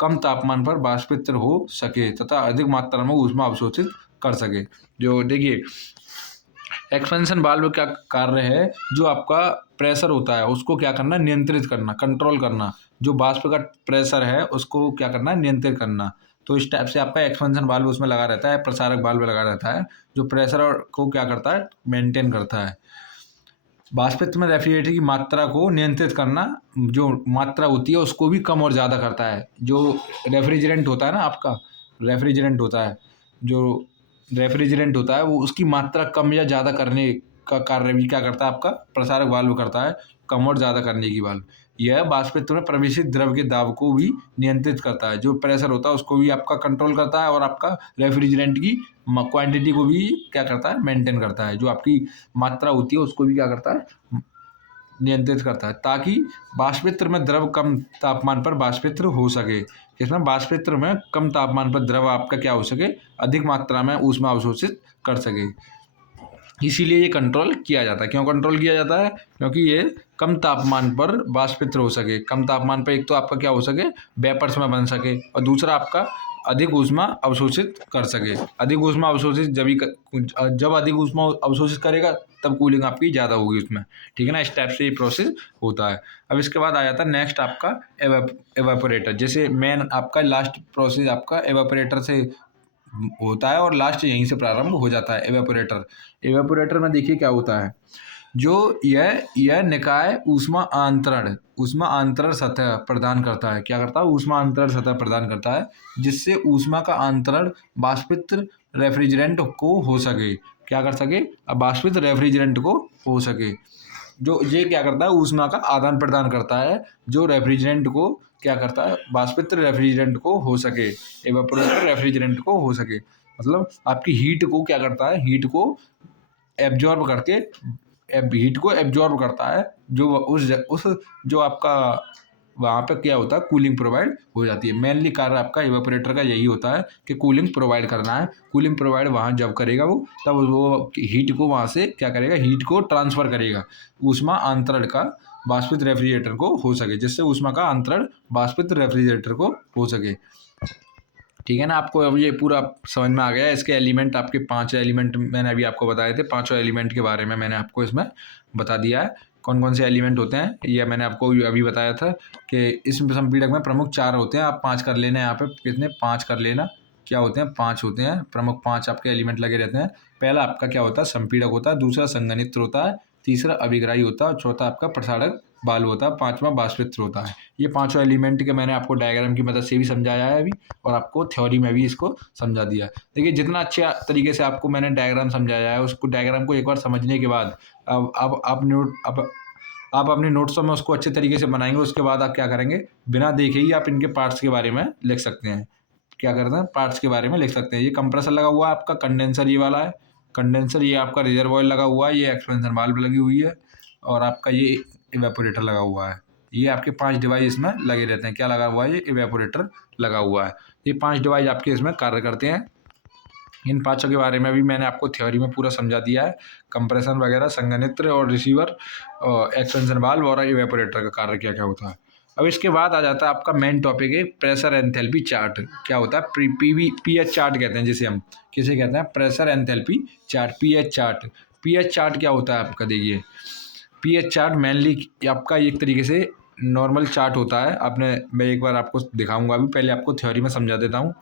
कम तापमान पर वाष्पित्र हो सके तथा अधिक मात्रा में ऊष्मा अवशोषित कर सके। जो देखिए, एक्सपेंशन वाल्व का कार्य है, जो आपका प्रेशर होता है उसको क्या करना, नियंत्रित करना, कंट्रोल करना। जो वाष्प का प्रेशर है उसको क्या करना, नियंत्रित करना। तो इस टाइप से आपका एक्सपेंशन वाल्व उसमें लगा रहता है, प्रसारक वाल्व लगा रहता है, जो प्रेशर को क्या करता है, मेंटेन करता है। वाष्पित्र में रेफ्रिजरेटर की मात्रा को नियंत्रित करना, जो मात्रा होती है उसको भी कम और ज़्यादा करता है। जो रेफ्रिजरेंट होता है ना आपका, जो रेफ्रिजरेंट होता है वो उसकी मात्रा कम या ज़्यादा करने का कार्य भी क्या करता है, आपका प्रसारक वाल्व करता है, कम और ज़्यादा करने की वाल्व। यह वाष्पित्र में प्रवेशित द्रव के दाब को भी नियंत्रित करता है। जो प्रेशर होता है उसको भी आपका कंट्रोल करता है और आपका रेफ्रिजरेंट की क्वांटिटी को भी क्या करता है, मेंटेन करता है। जो आपकी मात्रा होती है उसको भी क्या करता है, नियंत्रित करता है, ताकि वाष्पित्र में द्रव कम तापमान पर वाष्पित्र हो सके। इसमें वाष्पित्र में कम तापमान पर द्रव आपका क्या हो सके, अधिक मात्रा में ऊष्मा अवशोषित कर सके। इसीलिए ये कंट्रोल किया जाता है। क्यों कंट्रोल किया जाता है? क्योंकि ये कम तापमान पर वाष्पित्र हो सके। कम तापमान पर एक तो आपका क्या हो सके, वेपर्स में बन सके, और दूसरा आपका अधिक ऊष्मा अवशोषित कर सके। अधिक ऊष्मा अवशोषित जब अधिक ऊष्मा अवशोषित करेगा तब कूलिंग आपकी ज़्यादा होगी उसमें। ठीक है ना, इस टाइप से ये प्रोसेस होता है। अब इसके बाद आ जाता है नेक्स्ट आपका एवापोरेटर। जैसे मेन आपका लास्ट प्रोसेस आपका एवापोरेटर से होता है और लास्ट यहीं से प्रारंभ हो जाता है। एवापोरेटर में देखिए क्या होता है, जो यह निकाय ऊष्मा अंतरण सतह प्रदान करता है। क्या करता है? ऊष्मा अंतरण सतह प्रदान करता है, जिससे ऊष्मा का अंतरण वाष्पित्र रेफ्रिजरेंट को हो सके। क्या कर सके? अब वाष्पित्र रेफ्रिजरेंट को हो सके। जो ये क्या करता है, ऊष्मा का आदान प्रदान करता है, जो रेफ्रिजरेंट को क्या करता है, वाष्पित्र रेफ्रिजरेंट को हो सके, एवापोरेटर रेफ्रिजरेंट को हो सके। मतलब आपकी हीट को क्या करता है, हीट को एब्जॉर्ब करता है, जो उस जो आपका वहाँ पे क्या होता है, कूलिंग प्रोवाइड हो जाती है। मेनली कार्य आपका इवेपोरेटर का यही होता है कि कूलिंग प्रोवाइड करना है। कूलिंग प्रोवाइड वहाँ जब करेगा वो, तब वो हीट को वहाँ से क्या करेगा, हीट को ट्रांसफ़र करेगा ऊष्मा अंतरण का वाष्पित रेफ्रिजरेटर को हो सके, जिससे ऊष्मा का अंतरण वाष्पित रेफ्रिजरेटर को हो सके। ठीक है ना, आपको अब ये पूरा समझ में आ गया। इसके एलिमेंट आपके 5 एलिमेंट मैंने अभी आपको बताए थे। 5 एलिमेंट के बारे में मैंने आपको इसमें बता दिया है, कौन कौन से एलिमेंट होते हैं। ये मैंने आपको अभी बताया था कि इस संपीड़क में प्रमुख 4 होते हैं। आप 5 कर लेना, यहाँ पे कितने 5 कर लेना। क्या होते हैं? 5 होते हैं प्रमुख, 5 आपके एलिमेंट लगे रहते हैं। पहला आपका क्या होता है, संपीड़क होता है। दूसरा संघनित्र होता है। तीसरा अभिग्राही होता है। और चौथा आपका प्रसारक वाल्व होता है। 5वां वाष्पित्र होता है। ये 5 एलिमेंट के मैंने आपको डायग्राम की मदद से भी समझाया है अभी, और आपको थ्योरी में भी इसको समझा दिया है। देखिए, जितना अच्छे तरीके से आपको मैंने डायग्राम समझाया है, उसको डायग्राम को एक बार समझने के बाद अब आप अपने नोट्सों में उसको अच्छे तरीके से बनाएंगे। उसके बाद आप क्या करेंगे, बिना देखे ही आप इनके पार्ट्स के बारे में लिख सकते हैं। क्या करते हैं, पार्ट्स के बारे में लिख सकते हैं। ये कंप्रेसर लगा हुआ है आपका, कंडेंसर ये वाला है कंडेंसर, ये आपका रिजर्वॉयर लगा हुआ है, ये एक्सपेंशन वाल्व लगी हुई है, और आपका ये इवेपोरेटर लगा हुआ है। ये आपके 5 डिवाइस इसमें लगे रहते हैं। क्या लगा हुआ है? ये इवेपोरेटर लगा हुआ है। ये 5 डिवाइस आपके इसमें कार्य करते हैं। इन 5 के बारे में भी मैंने आपको थ्योरी में पूरा समझा दिया है। कंप्रेशन वगैरह, संघनित्र और रिसीवर, एक्सपेंशन वाल्व और इवेपोरेटर का कार्य क्या क्या होता है। अब इसके बाद आ जाता है आपका मेन टॉपिक है प्रेशर एंथैल्पी चार्ट। क्या होता है? पीएच चार्ट कहते हैं जिसे हम, किसे कहते हैं? Pressure enthalpy chart, pH chart. PH chart क्या होता है आपका? देखिए, पीएच चार्ट मेनली आपका एक तरीके से नॉर्मल चार्ट होता है। मैं एक बार आपको दिखाऊंगा, अभी पहले आपको थ्योरी में समझा देता हूँ।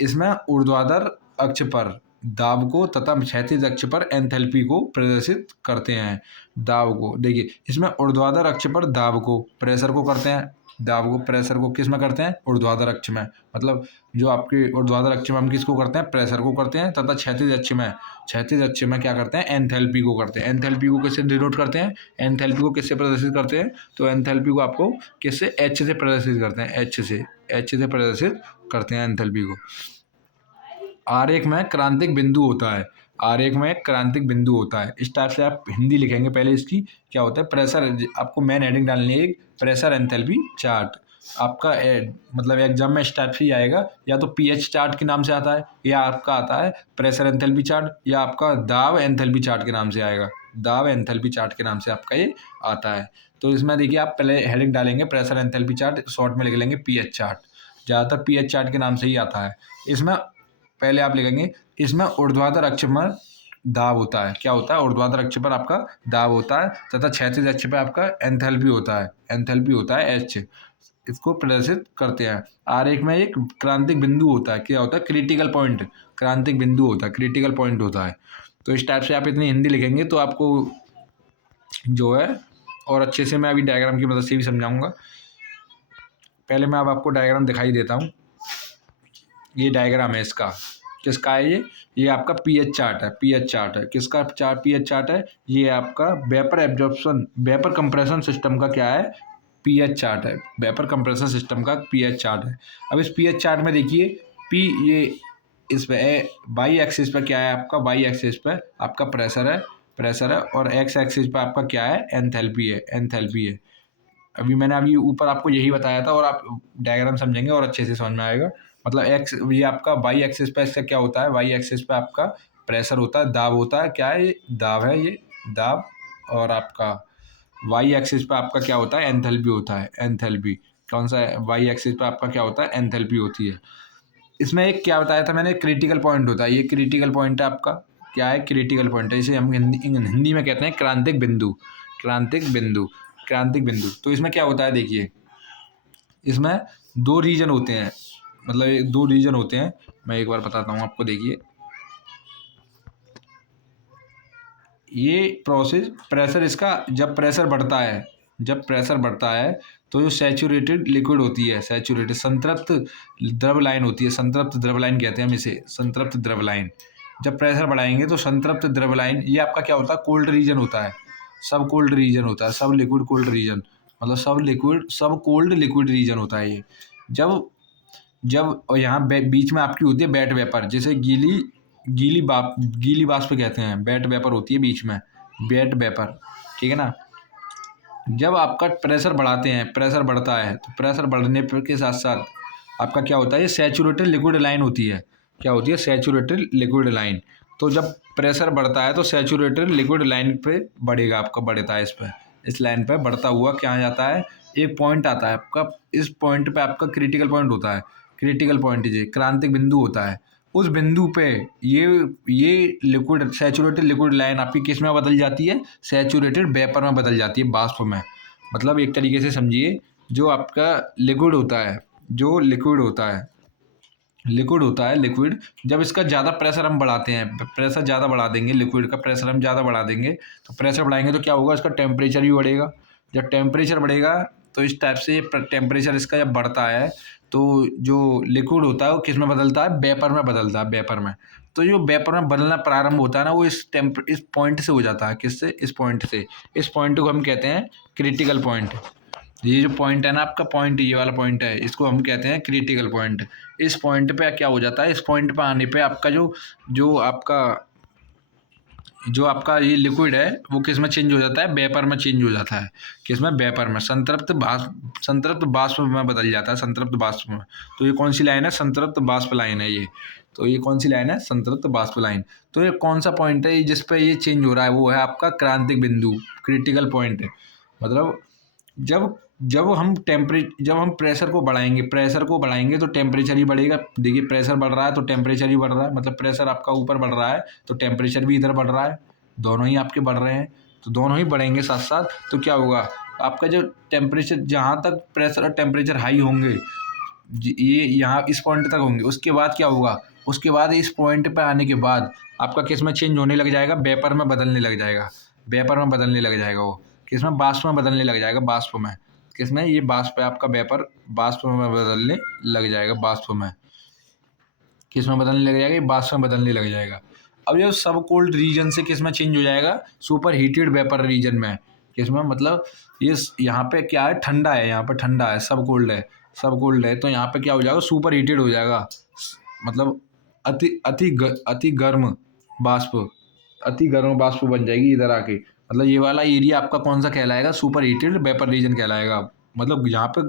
इसमें ऊर्ध्वाधर अक्ष पर दाब को तथा क्षैतिज अक्ष पर एंथैल्पी को प्रदर्शित करते हैं। दाब को देखिए, इसमें ऊर्ध्वाधर अक्ष पर दाब को, प्रेशर को करते हैं, दाब को प्रेशर को किस में करते हैं? ऊर्ध्वाधर अक्ष में। मतलब जो आपके ऊर्ध्वाधर अक्ष में हम किसको करते हैं? प्रेशर को करते हैं। तथा क्षैतिज अक्ष में क्या करते हैं? एंथैल्पी को करते हैं। एंथैल्पी को किससे डिनोट करते हैं? एंथैल्पी को किससे प्रदर्शित करते हैं? तो एंथैल्पी को आपको किससे? एच से प्रदर्शित करते हैं। एच से प्रदर्शित करते हैं एंथैल्पी को। आरेख में क्रांतिक बिंदु होता है। आरेख में क्रांतिक बिंदु होता है। इस टाइप से आप हिंदी लिखेंगे पहले इसकी। क्या होता है? प्रेशर, आपको मेन हेडिंग डालनी है एक, प्रेशर एंथैल्पी चार्ट। आपका मतलब एग्जाम में इस टाइप से ही आएगा, या तो पीएच चार्ट के नाम से आता है, या आपका आता है प्रेशर एंथैल्पी चार्ट, या आपका दाब एंथैल्पी चार्ट के नाम से आएगा। दाब एंथैल्पी चार्ट के नाम से आपका ये आता है। तो इसमें देखिए, आप पहले हेडिंग डालेंगे प्रेशर एंथैल्पी चार्ट, शॉर्ट में लिख लेंगे पीएच चार्ट। ज़्यादातर पीएच चार्ट के नाम से ही आता है। इसमें पहले आप लिखेंगे, इसमें ऊर्ध्वाधर अक्ष पर दाब होता है। क्या होता है? ऊर्ध्वाधर अक्ष पर आपका दाब होता है तथा क्षैतिज अक्ष पर आपका एंथैल्पी होता है। एंथैल्पी होता है एच, इसको प्रदर्शित करते हैं। आरेख में एक क्रांतिक बिंदु होता है। क्या होता है? क्रिटिकल पॉइंट, क्रांतिक बिंदु होता है, क्रिटिकल पॉइंट होता है। तो इस टाइप से आप इतनी हिंदी लिखेंगे तो आपको जो है और अच्छे से मैं अभी डायग्राम की मदद से भी समझाऊंगा। पहले मैं अब आपको डायग्राम दिखाई देता हूँ। ये डायग्राम है इसका, किसका है ये आपका पीएच चार्ट है। पीएच चार्ट है किसका? पीएच चार्ट है ये आपका vapour absorption, vapour compression system का क्या है? पीएच चार्ट है। वेपर कंप्रेशन सिस्टम का पीएच चार्ट है। अब इस पीएच चार्ट में देखिए, पी ये इस पे वाई एक्सिस पे क्या है आपका? वाई एक्सिस पे आपका प्रेशर है, और एक्स एक्सिस पे आपका क्या है? एंथैल्पी है। अभी ऊपर आपको यही बताया था, और आप डायग्राम समझेंगे और अच्छे से समझ में आएगा। मतलब एक्स, ये आपका वाई एक्सिस पे इसका क्या होता है? वाई एक्सिस पे आपका प्रेशर होता है, दाब होता है। क्या है? ये दाब है, ये दाब। और आपका वाई एक्सिस पे आपका क्या होता है? एंथैल्पी होता है। एंथैल्पी कौन सा है? वाई एक्सिस पे आपका क्या होता है? एंथैल्पी होती है। इसमें एक क्या बताया था मैंने? क्रिटिकल पॉइंट होता है। ये क्रिटिकल पॉइंट है आपका। क्या है? क्रिटिकल पॉइंट है। इसे हम हिंदी में कहते हैं क्रांतिक बिंदु। क्रांतिक बिंदु, क्रांतिक बिंदु। तो इसमें क्या होता है? देखिए, इसमें दो रीजन होते हैं, मतलब ये दो रीजन होते हैं। मैं एक बार बताता हूँ आपको। देखिए, ये प्रोसेस प्रेशर, इसका जब प्रेशर बढ़ता है तो जो सैचुरेटेड लिक्विड होती है, सैचुरेटेड संतृप्त द्रव लाइन होती है, संतृप्त द्रव लाइन कहते हैं हम इसे, संतृप्त द्रव लाइन। जब प्रेशर बढ़ाएंगे तो संतृप्त द्रव लाइन, ये आपका क्या होता है? कोल्ड रीजन होता है, सब कोल्ड रीजन होता है, सब लिक्विड कोल्ड रीजन, मतलब सब कोल्ड लिक्विड रीजन होता है ये। जब जब और यहाँ बीच में आपकी होती है वेट वेपर, जिसे गीली वाष्प कहते हैं। वेट वेपर होती है बीच में, वेट वेपर, ठीक है ना। जब आपका प्रेशर बढ़ाते हैं, प्रेशर बढ़ता है, तो प्रेशर बढ़ने के साथ साथ आपका क्या होता है? ये सैचुरेटेड लिक्विड लाइन होती है। क्या होती है? Saturated liquid line. तो जब प्रेशर बढ़ता है तो सैचुरेटेड लिक्विड लाइन पे बढ़ेगा, आपका बढ़ता है इस पर, इस लाइन पर बढ़ता हुआ क्या आ जाता है? एक पॉइंट आता है आपका, इस पॉइंट पे आपका क्रिटिकल पॉइंट होता है। क्रिटिकल पॉइंट, ये क्रांतिक बिंदु होता है। उस बिंदु पे ये लिक्विड, सैचुरेटेड लिक्विड लाइन आपकी किस में बदल जाती है? सैचुरेटेड वेपर में बदल जाती है, वाष्प में। मतलब एक तरीके से समझिए, जो आपका लिक्विड होता है, जो लिक्विड होता है, लिक्विड, जब इसका ज़्यादा प्रेशर हम बढ़ाते हैं, प्रेशर ज़्यादा बढ़ा देंगे, लिक्विड का प्रेशर हम ज़्यादा बढ़ा देंगे, तो प्रेशर बढ़ाएंगे तो क्या होगा? इसका टेम्परेचर भी बढ़ेगा। जब टेम्परेचर बढ़ेगा तो इस टाइप से टेम्परेचर इसका जब बढ़ता है तो जो लिक्विड होता है वो किस में बदलता है? वेपर में बदलता है, वेपर में। तो जो वेपर में बदलना प्रारंभ होता है ना, वो इस पॉइंट से हो जाता है। किससे? इस पॉइंट से। इस पॉइंट को हम कहते हैं क्रिटिकल पॉइंट। ये जो पॉइंट है ना आपका, पॉइंट, ये वाला पॉइंट है, इसको हम कहते हैं क्रिटिकल पॉइंट। इस पॉइंट पे क्या हो जाता है? इस पॉइंट पे आने पे आपका जो आपका ये लिक्विड है वो किस में चेंज हो जाता है? वेपर में चेंज हो जाता है। किस में? वेपर में। संतृप्त वाष्प में बदल जाता है, संतृप्त वाष्प में। तो ये कौन सी लाइन है? संतृप्त वाष्प लाइन है ये। तो ये कौन सी लाइन है? संतृप्त वाष्प लाइन। तो ये कौन सा पॉइंट है जिस पे ये चेंज हो रहा है? वो है आपका क्रांतिक बिंदु, क्रिटिकल पॉइंट। मतलब जब जब हम प्रेशर को बढ़ाएंगे तो टेम्परेचर ही बढ़ेगा। देखिए प्रेशर बढ़ रहा है तो टेम्परेचर ही बढ़ रहा है, मतलब प्रेशर आपका ऊपर बढ़ रहा है तो टेम्परेचर भी इधर बढ़ रहा है, दोनों ही आपके बढ़ रहे हैं, तो दोनों ही बढ़ेंगे साथ साथ। तो क्या होगा, आपका जो टेम्परेचर, जहाँ तक प्रेशर और टेम्परेचर हाई होंगे, ये यहाँ इस पॉइंट तक होंगे, उसके बाद क्या होगा, उसके बाद इस पॉइंट पे आने के बाद आपका किस में चेंज होने लग जाएगा, वेपर में बदलने लग जाएगा। वेपर में बदलने लग जाएगा, वो किस में, बाष्प में बदलने लग जाएगा, बाष्प में। किस में, ये बाष्प है आपका, वेपर बाष्प में बदलने लग जाएगा, बाष्प में। किस में बदलने लग जाएगा, ये बाष्प में बदलने लग जाएगा। अब ये सब कोल्ड रीजन से किस में चेंज हो जाएगा, सुपर हीटेड वेपर रीजन में। किस में, मतलब ये यहाँ पे क्या है, ठंडा है, यहाँ पे ठंडा है, सब कोल्ड है, सब कोल्ड है, तो यहाँ पे क्या हो जाएगा, सुपर हीटेड हो जाएगा, मतलब अति गर्म बाष्प, अति गर्म बाष्प बन जाएगी इधर आके। मतलब ये वाला एरिया आपका कौन सा कहलाएगा, सुपर हीटेड वेपर रीजन कहलाएगा। मतलब यहाँ पे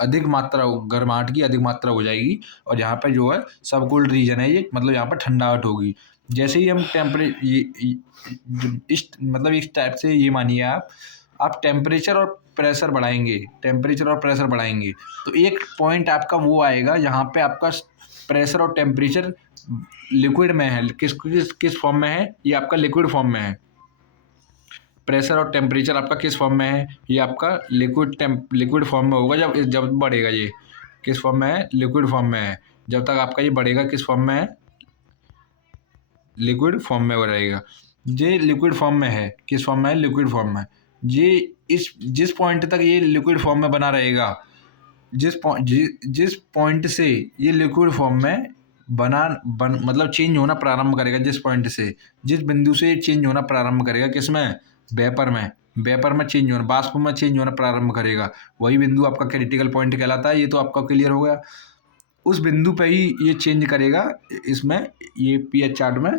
अधिक मात्रा, गर्माहट की अधिक मात्रा हो जाएगी, और यहाँ पे जो है सब कोल्ड रीजन है ये, मतलब यहाँ पर ठंडाहट होगी। जैसे ही हम मतलब इस टाइप से ये मानिए आप टेम्परेचर और प्रेशर बढ़ाएंगे, टेम्परेचर और प्रेशर बढ़ाएंगे, तो एक पॉइंट आपका वो आएगा जहाँ पे आपका प्रेशर और टेम्परेचर लिक्विड में है। किस फॉर्म में है, ये आपका लिक्विड फॉर्म में है। प्रेशर और टेम्परेचर आपका किस फॉर्म में है, ये आपका लिक्विड फॉर्म में होगा। जब बढ़ेगा, ये किस फॉर्म में है, लिक्विड फॉर्म में है। जब तक आपका ये बढ़ेगा, किस फॉर्म में है, लिक्विड फॉर्म में हो रहेगा। ये लिक्विड फॉर्म में है, किस फॉर्म में है, लिक्विड फॉर्म में। ये जिस पॉइंट तक ये लिक्विड फॉर्म में बना रहेगा, जिस पॉइंट से ये लिक्विड फॉर्म में मतलब चेंज होना प्रारंभ करेगा, जिस पॉइंट से, जिस बिंदु से चेंज होना प्रारंभ करेगा, किसमें, वेपर में। वेपर में चेंज होना, बाष्प में चेंज होना प्रारंभ करेगा, वही बिंदु आपका क्रिटिकल पॉइंट कहलाता है। ये तो आपका क्लियर हो गया। उस बिंदु पे ही ये चेंज करेगा, इसमें ये पीएच चार्ट में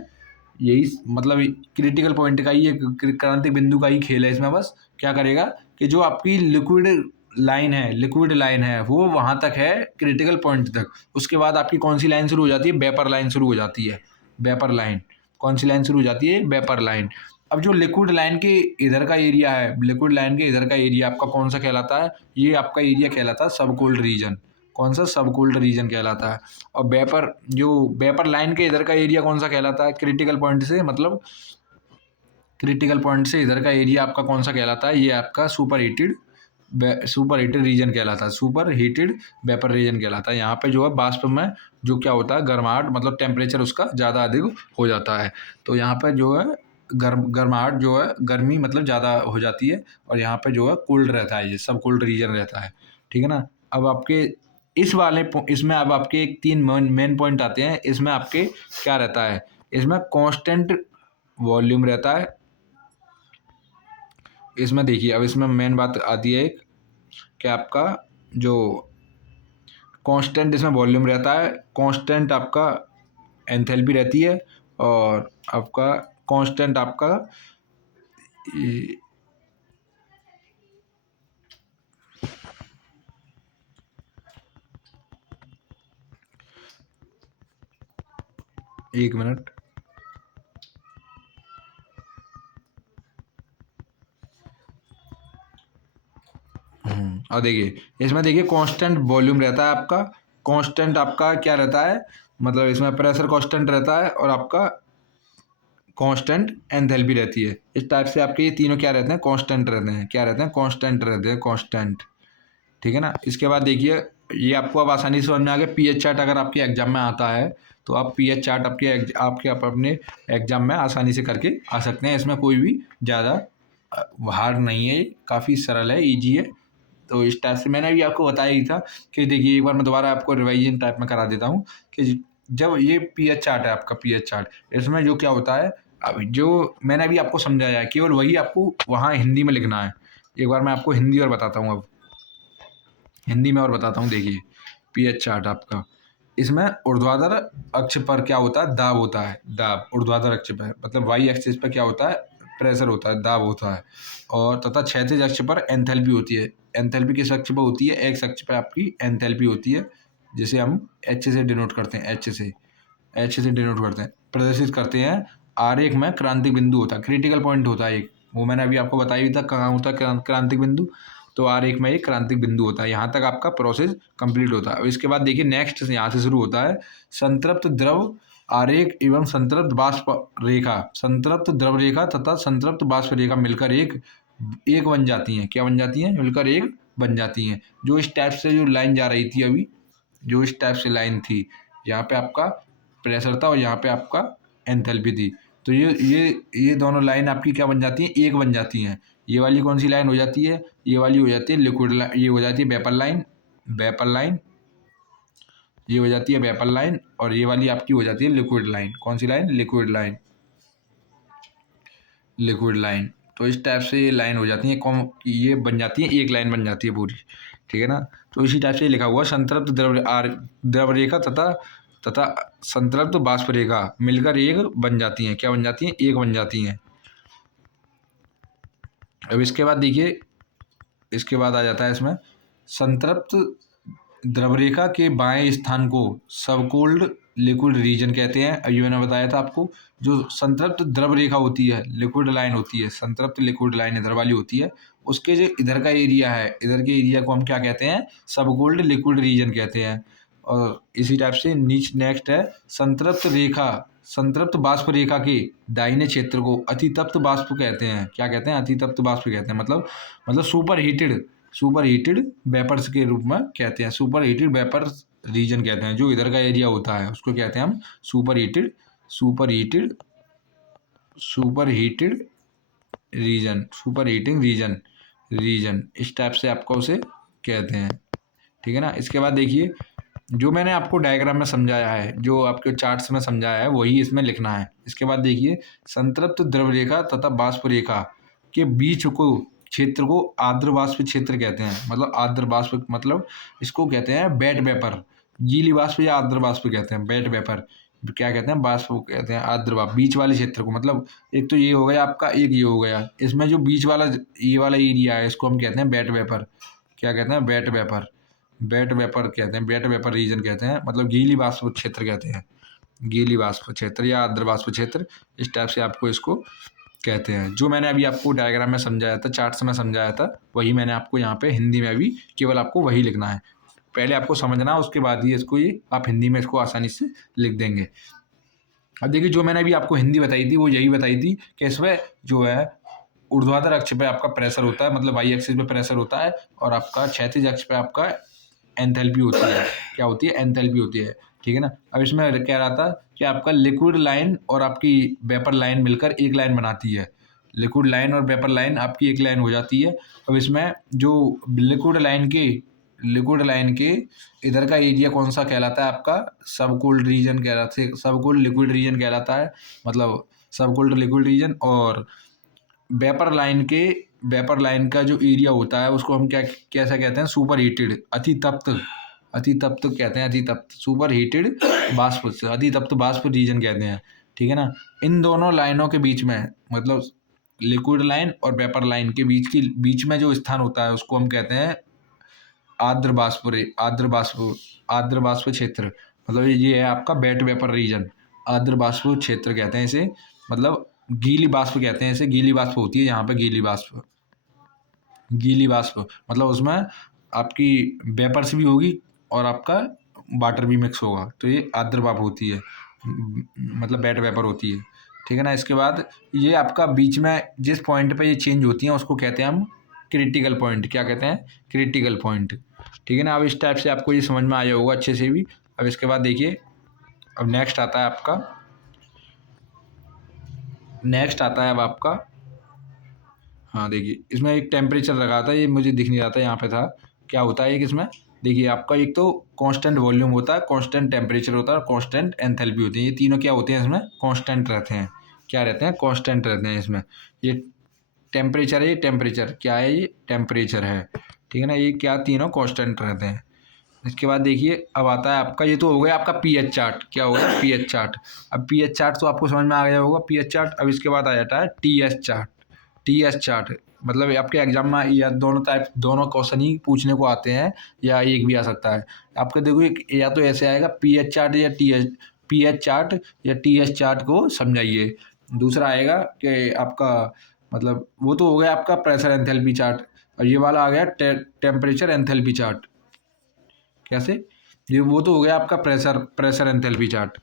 यही, मतलब क्रिटिकल पॉइंट का ही, क्रांतिक बिंदु का ही खेल है इसमें। बस क्या करेगा कि जो आपकी लिक्विड लाइन है वो वहाँ तक है, क्रिटिकल पॉइंट तक। उसके बाद आपकी कौन सी लाइन शुरू हो जाती है, वेपर लाइन शुरू हो जाती है। वेपर लाइन, कौन सी लाइन शुरू हो जाती है, वेपर लाइन। अब जो लिक्विड लाइन के इधर का एरिया है, लिक्विड लाइन के इधर का एरिया आपका कौन सा कहलाता है, ये आपका एरिया कहलाता है सब कोल्ड रीजन। कौन सा, सब कोल्ड रीजन कहलाता है। और वेपर लाइन के इधर का एरिया कौन सा कहलाता है, क्रिटिकल पॉइंट से, मतलब क्रिटिकल पॉइंट से इधर का एरिया आपका कौन सा कहलाता है, ये आपका सुपर हीटेड रीजन कहलाता है, सुपर हीटेड वेपर रीजन कहलाता है। यहाँ पे जो है बाष्प में जो क्या होता है, गर्माहट, मतलब टेम्परेचर उसका ज़्यादा अधिक हो जाता है। तो यहाँ पे जो है गर्माहट जो है, गर्मी मतलब ज़्यादा हो जाती है, और यहाँ पे जो है कोल्ड रहता है, ये सब कोल्ड रीजन रहता है। ठीक है ना। अब आपके इसमें अब आपके एक 3 मेन पॉइंट आते हैं। इसमें आपके क्या रहता है, इसमें कांस्टेंट वॉल्यूम रहता है। इसमें देखिए, अब इसमें मेन बात आती है एक, कि आपका जो कांस्टेंट इसमें वॉल्यूम रहता है, कांस्टेंट आपका एंथैल्पी रहती है, और आपका कांस्टेंट आपका एक मिनट, और देखिए इसमें देखिए कांस्टेंट वॉल्यूम रहता है आपका, कांस्टेंट आपका क्या रहता है, मतलब इसमें प्रेशर कांस्टेंट रहता है, और आपका कांस्टेंट एंथैल्पी रहती है। इस टाइप से आपके ये तीनों क्या रहते हैं, कांस्टेंट रहते हैं। क्या रहते हैं, कांस्टेंट रहते हैं, कांस्टेंट। ठीक है ना। इसके बाद देखिए, ये आपको अब आसानी से समझ में आ गया। पीएच चार्ट अगर आपके एग्जाम में आता है तो आप पीएच चार्ट आपके अपने एग्जाम में आसानी से करके आ सकते हैं। इसमें कोई भी ज़्यादा हार्ड नहीं है, काफ़ी सरल है, ईजी है। तो इस टाइप से मैंने भी आपको बताया ही था कि देखिए, एक बार मैं दोबारा आपको रिवाइजन टाइप में करा देता हूँ कि जब ये पीएच चार्ट है आपका, पीएच चार्ट, इसमें जो क्या होता है, अब जो मैंने अभी आपको समझाया है, केवल वही आपको वहाँ हिंदी में लिखना है। एक बार मैं आपको हिंदी और बताता हूँ, अब हिंदी में और बताता हूँ। देखिए पीएच चार्ट आपका, इसमें ऊर्ध्वाधर अक्ष पर क्या होता है, दाब होता है, दाब। ऊर्ध्वाधर अक्ष पर मतलब वाई एक्सिस पर क्या होता है, प्रेशर होता है, दाब होता है। और तथा क्षैतिज अक्ष पर एंथैल्पी होती है। एंथैल्पी किस अक्ष पर होती है, एक्स अक्ष पर आपकी एंथैल्पी होती है, जिसे हम एच से डिनोट करते हैं, एच से डिनोट करते हैं, प्रदर्शित करते हैं। आरेख में क्रांतिक बिंदु होता है, क्रिटिकल पॉइंट होता है एक, वो मैंने अभी आपको बताया भी था, कहाँ होता है क्रांतिक बिंदु, तो आरेख में एक क्रांतिक बिंदु होता है। यहाँ तक आपका प्रोसेस कंप्लीट होता है। अब इसके बाद देखिए नेक्स्ट यहाँ से शुरू होता है संतृप्त द्रव आरेख एवं संतृप्त बाष्प रेखा। संतृप्त द्रव रेखा तथा संतृप्त बाष्प रेखा मिलकर एक बन जाती हैं। क्या बन जाती हैं? मिलकर एक बन जाती हैं। जो इस टाइप से जो लाइन जा रही थी अभी, जो इस टाइप से लाइन थी, यहाँ पे आपका प्रेशर था और यहाँ पे आपका एंथैल्पी थी। तो ये दोनों लाइन आपकी क्या बन जाती हैं? एक बन जाती हैं। ये वाली कौन सी लाइन हो जाती है? ये वाली हो जाती है लिक्विड लाइन, ये हो जाती है वेपर लाइन, वेपर लाइन, ये हो जाती है वेपर लाइन, और ये वाली आपकी हो जाती है लिक्विड लाइन। कौन सी line? Liquid line, liquid line. तो इस टाइप से ये लाइन हो जाती है, कौन ये बन जाती है, एक लाइन बन जाती है पूरी, ठीक है ना। तो इसी टाइप से लिखा हुआ संतृप्त द्रव रेखा तथा संतृप्त बाष्प रेखा मिलकर एक बन जाती हैं। क्या बन जाती हैं? एक बन जाती हैं। अब इसके बाद देखिए, इसके बाद आ जाता है इसमें संतृप्त द्रव रेखा के बाएं स्थान को सबकोल्ड लिक्विड रीजन कहते हैं। अभी मैंने बताया था आपको, जो संतृप्त द्रव रेखा होती है, लिक्विड लाइन होती है, संतृप्त लिक्विड लाइन इधर वाली होती है, उसके जो इधर का एरिया है, इधर के एरिया को हम क्या कहते हैं? सबकोल्ड लिक्विड रीजन कहते हैं। और इसी टाइप से नेक्स्ट है संतृप्त रेखा, संतृप्त बाष्प रेखा के दाहिने क्षेत्र को अतितप्त बाष्प कहते हैं। क्या कहते हैं? अतितप्त बाष्प कहते हैं। मतलब सुपर हीटेड वेपर्स के रूप में कहते हैं। सुपर हीटेड वेपर्स रीजन कहते हैं। जो इधर का एरिया होता है उसको कहते हैं हम super heated region, super heating region इस टाइप से आपको उसे कहते हैं, ठीक है ना। इसके बाद देखिए, जो मैंने आपको डायग्राम में समझाया है, जो आपके चार्ट्स में समझाया है, वही इसमें लिखना है। इसके बाद देखिए, संतृप्त द्रव रेखा तथा बाष्प रेखा के बीच को क्षेत्र को आर्द्र बाष्प क्षेत्र कहते हैं। मतलब आर्द्र बाष्प मतलब इसको कहते हैं वेट वेपर, गीली बाष्प या आर्द्र बाष्प कहते हैं। वेट वेपर क्या कहते हैं? बाष्प कहते हैं। आर्द्र बाष्प बीच वाले क्षेत्र को, मतलब एक तो ये हो गया आपका, एक ये हो गया, इसमें जो बीच वाला ये वाला एरिया है इसको हम कहते हैं वेट वेपर। क्या कहते हैं? वेट वेपर, वेट वेपर कहते हैं, वेट वेपर रीजन कहते हैं। मतलब गीली बाष्प क्षेत्र कहते हैं, गीली बाष्प क्षेत्र या आर्द्र बाष्प क्षेत्र, इस टाइप से आपको इसको कहते हैं। जो मैंने अभी आपको डायग्राम में समझाया था, चार्ट्स में समझाया था, वही मैंने आपको यहाँ पे हिंदी में भी केवल आपको वही लिखना है। पहले आपको समझना, उसके बाद ही इसको ये आप हिंदी में इसको आसानी से लिख देंगे। अब देखिए, जो मैंने अभी आपको हिंदी बताई थी वो यही बताई थी कि इसमें जो है ऊर्ध्वाधर अक्ष पे आपका प्रेशर होता है, मतलब वाई एक्सिस पे प्रेशर होता है, और आपका क्षैतिज अक्ष पे आपका एंथैल्पी होती है। क्या होती है? एंथैल्पी होती है, ठीक है ना। अब इसमें कह रहा था कि आपका लिक्विड लाइन और आपकी वेपर लाइन मिलकर एक लाइन बनाती है। लिक्विड लाइन और वेपर लाइन आपकी एक लाइन हो जाती है। अब इसमें जो लिक्विड लाइन के इधर का एरिया कौन सा कहलाता है? आपका सबकोल्ड रीजन कहलाता है, सबकोल्ड लिक्विड रीजन कहलाता है, मतलब सबकोल्ड लिक्विड रीजन। और वेपर लाइन का जो एरिया होता है उसको हम कैसा कहते हैं? सुपर हीटेड, अतितप्त कहते हैं, अतितप्त, सुपर हीटेड बाष्प, अतितप्त बाष्प रीजन कहते हैं, ठीक है ना। इन दोनों लाइनों के बीच में, मतलब लिक्विड लाइन और वेपर लाइन के बीच में जो स्थान होता है उसको हम कहते हैं आर्द्र बाष्प क्षेत्र। मतलब ये है आपका वेट वेपर रीजन, आर्द्र बाष्प क्षेत्र कहते हैं इसे। मतलब गीली बाष्प कहते हैं इसे, गीली बाष्प होती है यहाँ पे, गीली बाष्प मतलब उसमें आपकी वेपर्स भी होगी और आपका वाटर भी मिक्स होगा, तो ये आर्द्र बाष्प होती है, मतलब वेट वेपर होती है, ठीक है ना। इसके बाद ये आपका बीच में जिस पॉइंट पे ये चेंज होती हैं उसको कहते हैं हम क्रिटिकल पॉइंट। क्या कहते हैं? क्रिटिकल पॉइंट, ठीक है ना। अब इस टाइप से आपको ये समझ में आया होगा अच्छे से भी। अब इसके बाद देखिए, अब नेक्स्ट आता है अब आपका, हाँ देखिए, इसमें एक टेम्परेचर लगा था, ये मुझे दिख नहीं रहा था, यहाँ पे था। क्या होता है कि इसमें देखिए, आपका एक तो कांस्टेंट वॉल्यूम होता है, कांस्टेंट टेम्परेचर होता है और कांस्टेंट एंथैल्पी होती है। ये तीनों क्या होते हैं? इसमें कांस्टेंट रहते हैं। क्या रहते हैं? कांस्टेंट रहते हैं इसमें। ये टेम्परेचर है, ये टेम्परेचर क्या है? ये टेम्परेचर है, ठीक है ना। ये क्या तीनों कांस्टेंट रहते हैं। इसके बाद देखिए, अब आता है आपका, ये तो हो गया आपका पीएच चार्ट। क्या होगा? PH chart. अब पीएच चार्ट तो आपको समझ में आ गया होगा, पीएच चार्ट। अब इसके बाद आ जाता है टीएस चार्ट। मतलब आपके एग्जाम में या दोनों क्वेश्चन ही पूछने को आते हैं, या एक भी आ सकता है आपके। देखो, या तो ऐसे आएगा पीएच चार्ट या टीएस चार्ट को समझाइए। दूसरा आएगा कि आपका, मतलब वो तो हो गया आपका प्रेशर एंथैल्पी चार्ट। और ये वाला आ गया टेम्परेचर एंथैल्पी चार्ट। कैसे? ये वो तो हो गया आपका प्रेशर एंथैल्पी चार्ट,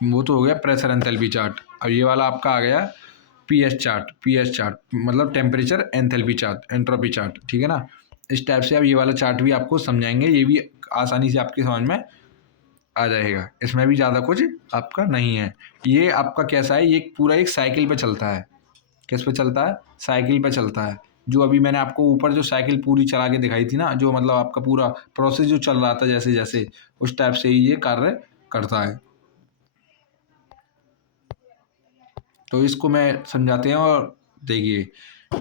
वो तो हो गया प्रेशर एंथैल्पी चार्ट। और ये वाला आपका आ गया पीएच चार्ट मतलब temperature enthalpy chart, entropy chart. ठीक है ना? इस टाइप से अब ये वाला चार्ट भी आपको समझाएंगे, ये भी आसानी से आपकी समझ में आ जाएगा। इसमें भी ज़्यादा कुछ आपका नहीं है। ये आपका कैसा है, ये पूरा एक साइकिल पे चलता है। किस पे चलता है? साइकिल पे चलता है। जो अभी मैंने आपको ऊपर जो साइकिल पूरी चला के दिखाई थी ना, जो मतलब आपका पूरा प्रोसेस जो चल रहा था जैसे जैसे, उस टाइप से ही ये कार्य करता है। तो इसको मैं समझाते हैं। और देखिए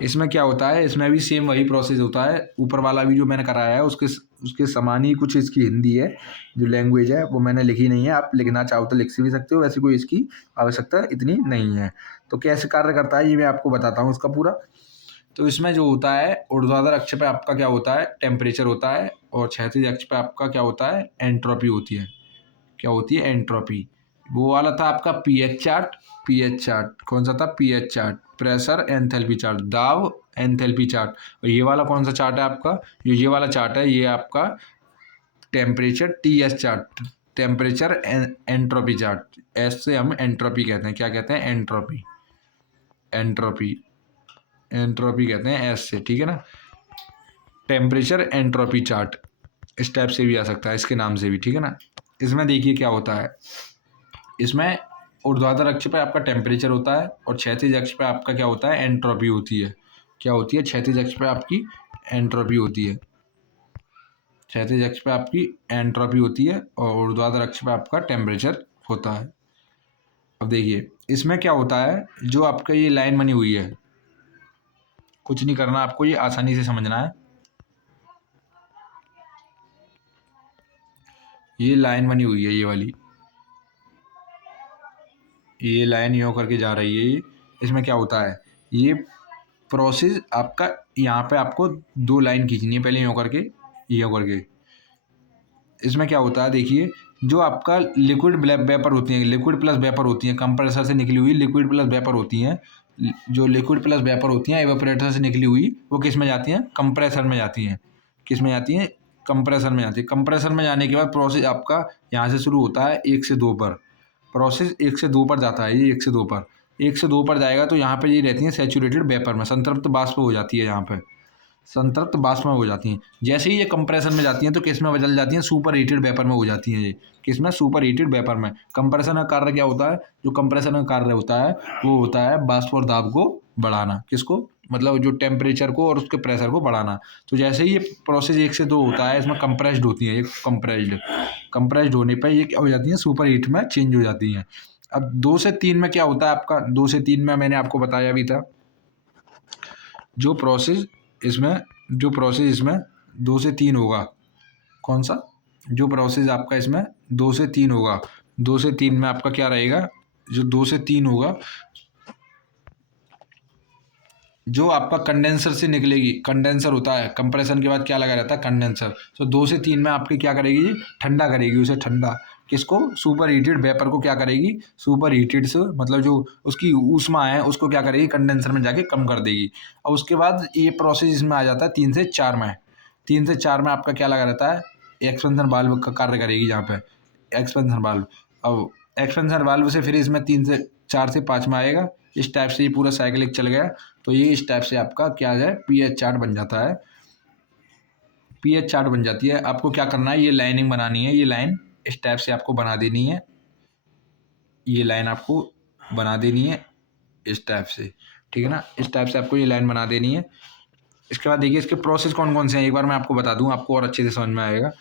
इसमें क्या होता है, इसमें भी सेम वही प्रोसेस होता है। ऊपर वाला भी जो मैंने कराया है उसके समान ही कुछ इसकी हिंदी है, जो लैंग्वेज है वो मैंने लिखी नहीं है। आप लिखना चाहो तो लिख भी सकते हो, वैसे कोई इसकी आवश्यकता इतनी नहीं है। तो कैसे कार्य करता है ये मैं आपको बताता हूँ उसका पूरा। तो इसमें जो होता है, ऊर्ध्वाधर अक्ष पे आपका क्या होता है, टेम्परेचर होता है। और क्षैतिज अक्ष पे आपका क्या होता है, एंट्रोपी होती है। क्या होती है? एंट्रोपी। वो वाला था आपका पीएच चार्ट। पीएच चार्ट कौन सा था? PH chart, pressure enthalpy chart, दाब एंथैल्पी चार्ट। और ये वाला कौन सा चार्ट है आपका? ये वाला चार्ट है, ये आपका temperature TS chart, temperature entropy chart. S से हम एंट्रोपी कहते हैं। क्या कहते हैं? एंट्रोपी। एंट्रोपी एंट्रोपी कहते हैं एस से। ठीक है ना? टेम्परेचर एंट्रोपी चार्ट इस टाइप से भी आ सकता है, इसके नाम से भी। ठीक है ना? इसमें देखिए क्या होता है, इसमें ऊर्ध्वाधर अक्ष पे आपका टेम्परेचर होता है और क्षैतिज अक्ष पे आपका क्या होता है, एंट्रोपी होती है। क्या होती है? क्षैतिज अक्ष पे आपकी एंट्रोपी होती है। क्षैतिज अक्ष पे आपकी एंट्रोपी होती है और ऊर्ध्वाधर अक्ष पे आपका टेम्परेचर होता है। अब देखिए इसमें क्या होता है, जो आपका ये लाइन बनी हुई है, कुछ नहीं करना आपको, ये आसानी से समझना है। ये लाइन बनी हुई है, ये वाली, ये लाइन यूँ करके जा रही है। ये इसमें क्या होता है, ये प्रोसेस आपका यहाँ पे आपको दो लाइन खींचनी है पहले, यूँ करके, यूँ करके। इसमें क्या होता है देखिए, जो आपका लिक्विड वेपर होती हैं, लिक्विड प्लस वेपर होती हैं, कंप्रेसर से निकली हुई लिक्विड प्लस वेपर होती हैं। जो लिक्विड प्लस वेपर होती हैं एवापोरेटर से निकली हुई, वो किस में जाती हैं? कंप्रेसर में जाती हैं। किस में जाती हैं? कंप्रेसर में जाती है। कंप्रेसर में जाने के बाद प्रोसेस आपका यहाँ से शुरू होता है 1 से 2 पर। प्रोसेस 1 से 2 पर जाता है, ये 1 से 2 पर, 1 से 2 पर जाएगा तो यहाँ पे ये रहती हैं सैचुरेटेड वेपर में, संतृप्त वाष्प हो जाती है। यहाँ पे संतृप्त वाष्प में हो जाती हैं। जैसे ही ये कंप्रेसर में जाती हैं तो किस में बदल जाती हैं? सुपर हीटेड वेपर में हो जाती हैं। ये किस में? सुपर हीटेड वेपर में। कंप्रेसर का कार्य क्या होता है? जो कंप्रेसर का कार्य होता है वो होता है वाष्प और दाब को बढ़ाना। किसको? मतलब जो टेम्परेचर को और उसके प्रेशर को बढ़ाना। तो जैसे ही ये प्रोसेस 1 से 2 होता है, इसमें कंप्रेस्ड होती है, ये कंप्रेस्ड होने पर ये क्या हो जाती हैं? सुपर हीट में चेंज हो जाती हैं। अब 2 से 3 में क्या होता है आपका? 2 से 3 में मैंने आपको बताया भी था, जो प्रोसेस इसमें 2 से 3 होगा। कौन सा? जो प्रोसेस आपका इसमें 2 से 3 होगा। 2 से 3 में आपका क्या रहेगा? जो 2 से 3 होगा, जो आपका कंडेंसर से निकलेगी, कंडेंसर होता है, कंप्रेशन के बाद क्या लगा रहता है? कंडेंसर। तो 2 से 3 में आपकी क्या करेगी? ठंडा करेगी उसे, ठंडा। किसको? सुपर हीटेड वेपर को क्या करेगी? सुपर हीटेड से मतलब जो उसकी ऊष्मा है उसको क्या करेगी? कंडेंसर में जाके कम कर देगी। और उसके बाद ये प्रोसेस इसमें आ जाता है 3 से 4 में। 3 से 4 में आपका क्या लगा रहता है? एक्सपेंशन वाल्व का कार्य करेगी यहाँ पे, एक्सपेंशन वाल्व। अब एक्सपेंशन वाल्व से फिर इसमें 3 से 4 से 5 में आएगा। इस टाइप से ये पूरा साइकिल चल गया। तो ये इस टाइप से आपका क्या है? पीएच चार्ट बन जाता है। पीएच चार्ट बन जाती है। आपको क्या करना है, ये लाइनिंग बनानी है। ये लाइन इस टाइप से आपको बना देनी है। ये लाइन आपको बना देनी है इस टाइप से। ठीक है ना? इस टाइप से आपको ये लाइन बना देनी है। इसके बाद देखिए इसके प्रोसेस कौन कौन से हैं, एक बार मैं आपको बता दूं, आपको और अच्छे से समझ में आएगा।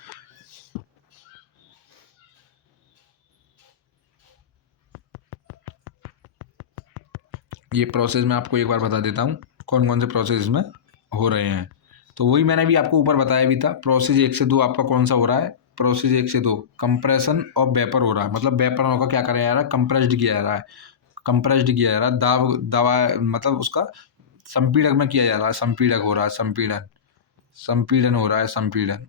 ये प्रोसेस मैं आपको एक बार बता देता हूँ कौन कौन से प्रोसेस इसमें हो रहे हैं। तो वही मैंने भी आपको ऊपर बताया भी था। प्रोसेस 1 से 2 आपका कौन सा हो रहा है? प्रोसेस 1 से 2 कंप्रेशन ऑफ वेपर हो रहा है। मतलब वेपर का क्या करा जा रहा है? कंप्रेस्ड किया जा रहा है, कंप्रेस्ड किया जा रहा है। दवा मतलब उसका संपीड़क में किया जा रहा है, संपीड़क हो रहा है, संपीड़न हो रहा है, संपीड़न,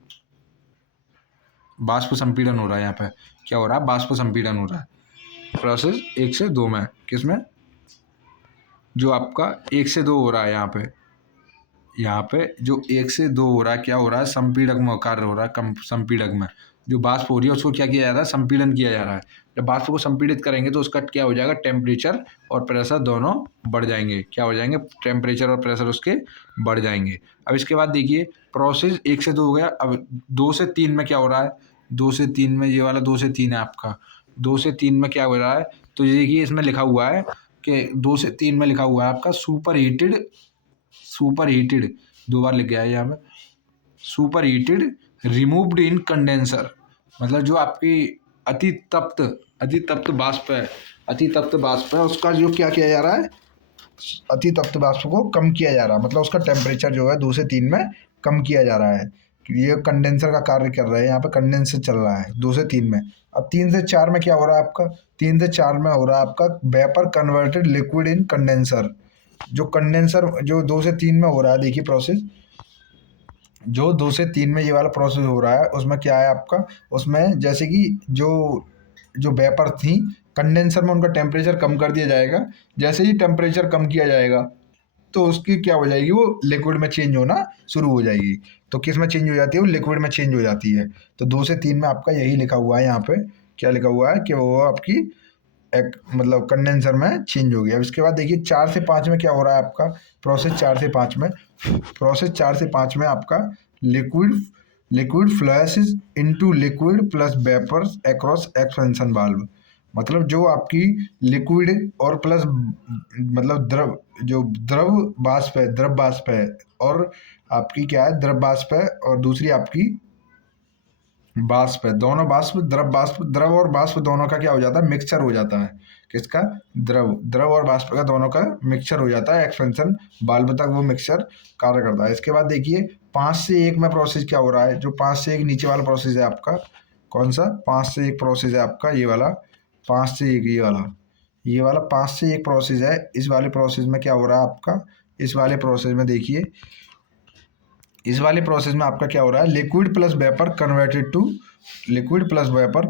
बाष्प संपीड़न हो रहा है। यहाँ पे क्या हो रहा है? बाष्प संपीड़न हो रहा है प्रोसेस 1 से 2 में। किसमें? जो आपका 1 से 2 हो रहा है यहाँ पे, यहाँ पे जो 1 से 2 हो रहा है, क्या हो रहा है, संपीड़क में कार्य हो रहा है। कम संपीड़क में जो वाष्प हो रही है उसको क्या किया जा रहा है, संपीड़न किया जा रहा है। जब वाष्प को संपीड़ित करेंगे तो उसका क्या हो जाएगा, टेम्परेचर और प्रेशर दोनों बढ़ जाएंगे। क्या हो जाएंगे, टेम्परेचर और प्रेशर उसके बढ़ जाएंगे। अब इसके बाद देखिए प्रोसेस 1 से 2 हो गया। अब 2 से 3 में क्या हो रहा है, 2 से 3 में ये वाला 2 से 3 है आपका। 2 से 3 में क्या हो रहा है, तो ये देखिए इसमें लिखा हुआ है कि 2 से 3 में लिखा हुआ है आपका सुपर हीटेड 2 बार लिख गया है यहाँ पे, super heated removed in condenser. मतलब जो आपकी अति तप्त अति तप्त वाष्प है उसका जो क्या किया जा रहा है, अति तप्त वाष्प को कम किया जा रहा है। मतलब उसका टेम्परेचर जो है 2 से 3 में कम किया जा रहा है। ये कंडेंसर का कार्य कर रहा है, यहाँ पे कंडेंसर चल रहा है 2 से 3 में। अब 3 से 4 में क्या हो रहा है आपका, 3 से 4 में हो रहा है आपका vapour converted liquid in condenser. जो कंडेंसर जो 2 से 3 में हो रहा है, देखिए प्रोसेस जो 2 से 3 में ये वाला प्रोसेस हो रहा है उसमें क्या है आपका, उसमें जैसे कि जो वेपर थी कंडेंसर में उनका टेम्परेचर कम कर दिया जाएगा। जैसे ही टेम्परेचर कम किया जाएगा तो उसकी क्या हो जाएगी, वो लिक्विड में चेंज होना शुरू हो जाएगी। तो किस में चेंज हो जाती है, वो लिक्विड में चेंज हो जाती है। तो 2 से 3 में आपका यही लिखा हुआ है, यहाँ पे क्या लिखा हुआ है कि वो आपकी एक मतलब कंडेंसर में चेंज हो गया। अब इसके बाद देखिए 4 से 5 में क्या हो रहा है आपका, प्रोसेस 4 से 5 में आपका liquid liquid flashes into liquid plus vapours across expansion valve. मतलब जो आपकी लिक्विड और प्लस मतलब द्रव वाष्प है और आपकी क्या है, द्रव वाष्प है और दूसरी आपकी वाष्प है। दोनों द्रव और वाष्प दोनों का क्या हो जाता है, मिक्सचर हो जाता है। किसका, द्रव और वाष्प का दोनों का मिक्सचर हो जाता है। एक्सपेंशन वाल्व तक वो मिक्सचर कार्य करता है। इसके बाद देखिए 5 से 1 में प्रोसेस क्या हो रहा है, जो 5 से 1 नीचे वाला प्रोसेस है आपका, कौन सा 5 से 1 प्रोसेस है आपका, ये वाला 5 से 1, ये वाला 5 से 1 प्रोसेस है। इस वाले प्रोसेस में क्या हो रहा है आपका, इस वाले प्रोसेस में देखिए, इस वाले प्रोसेस में आपका क्या हो रहा है, liquid plus vapour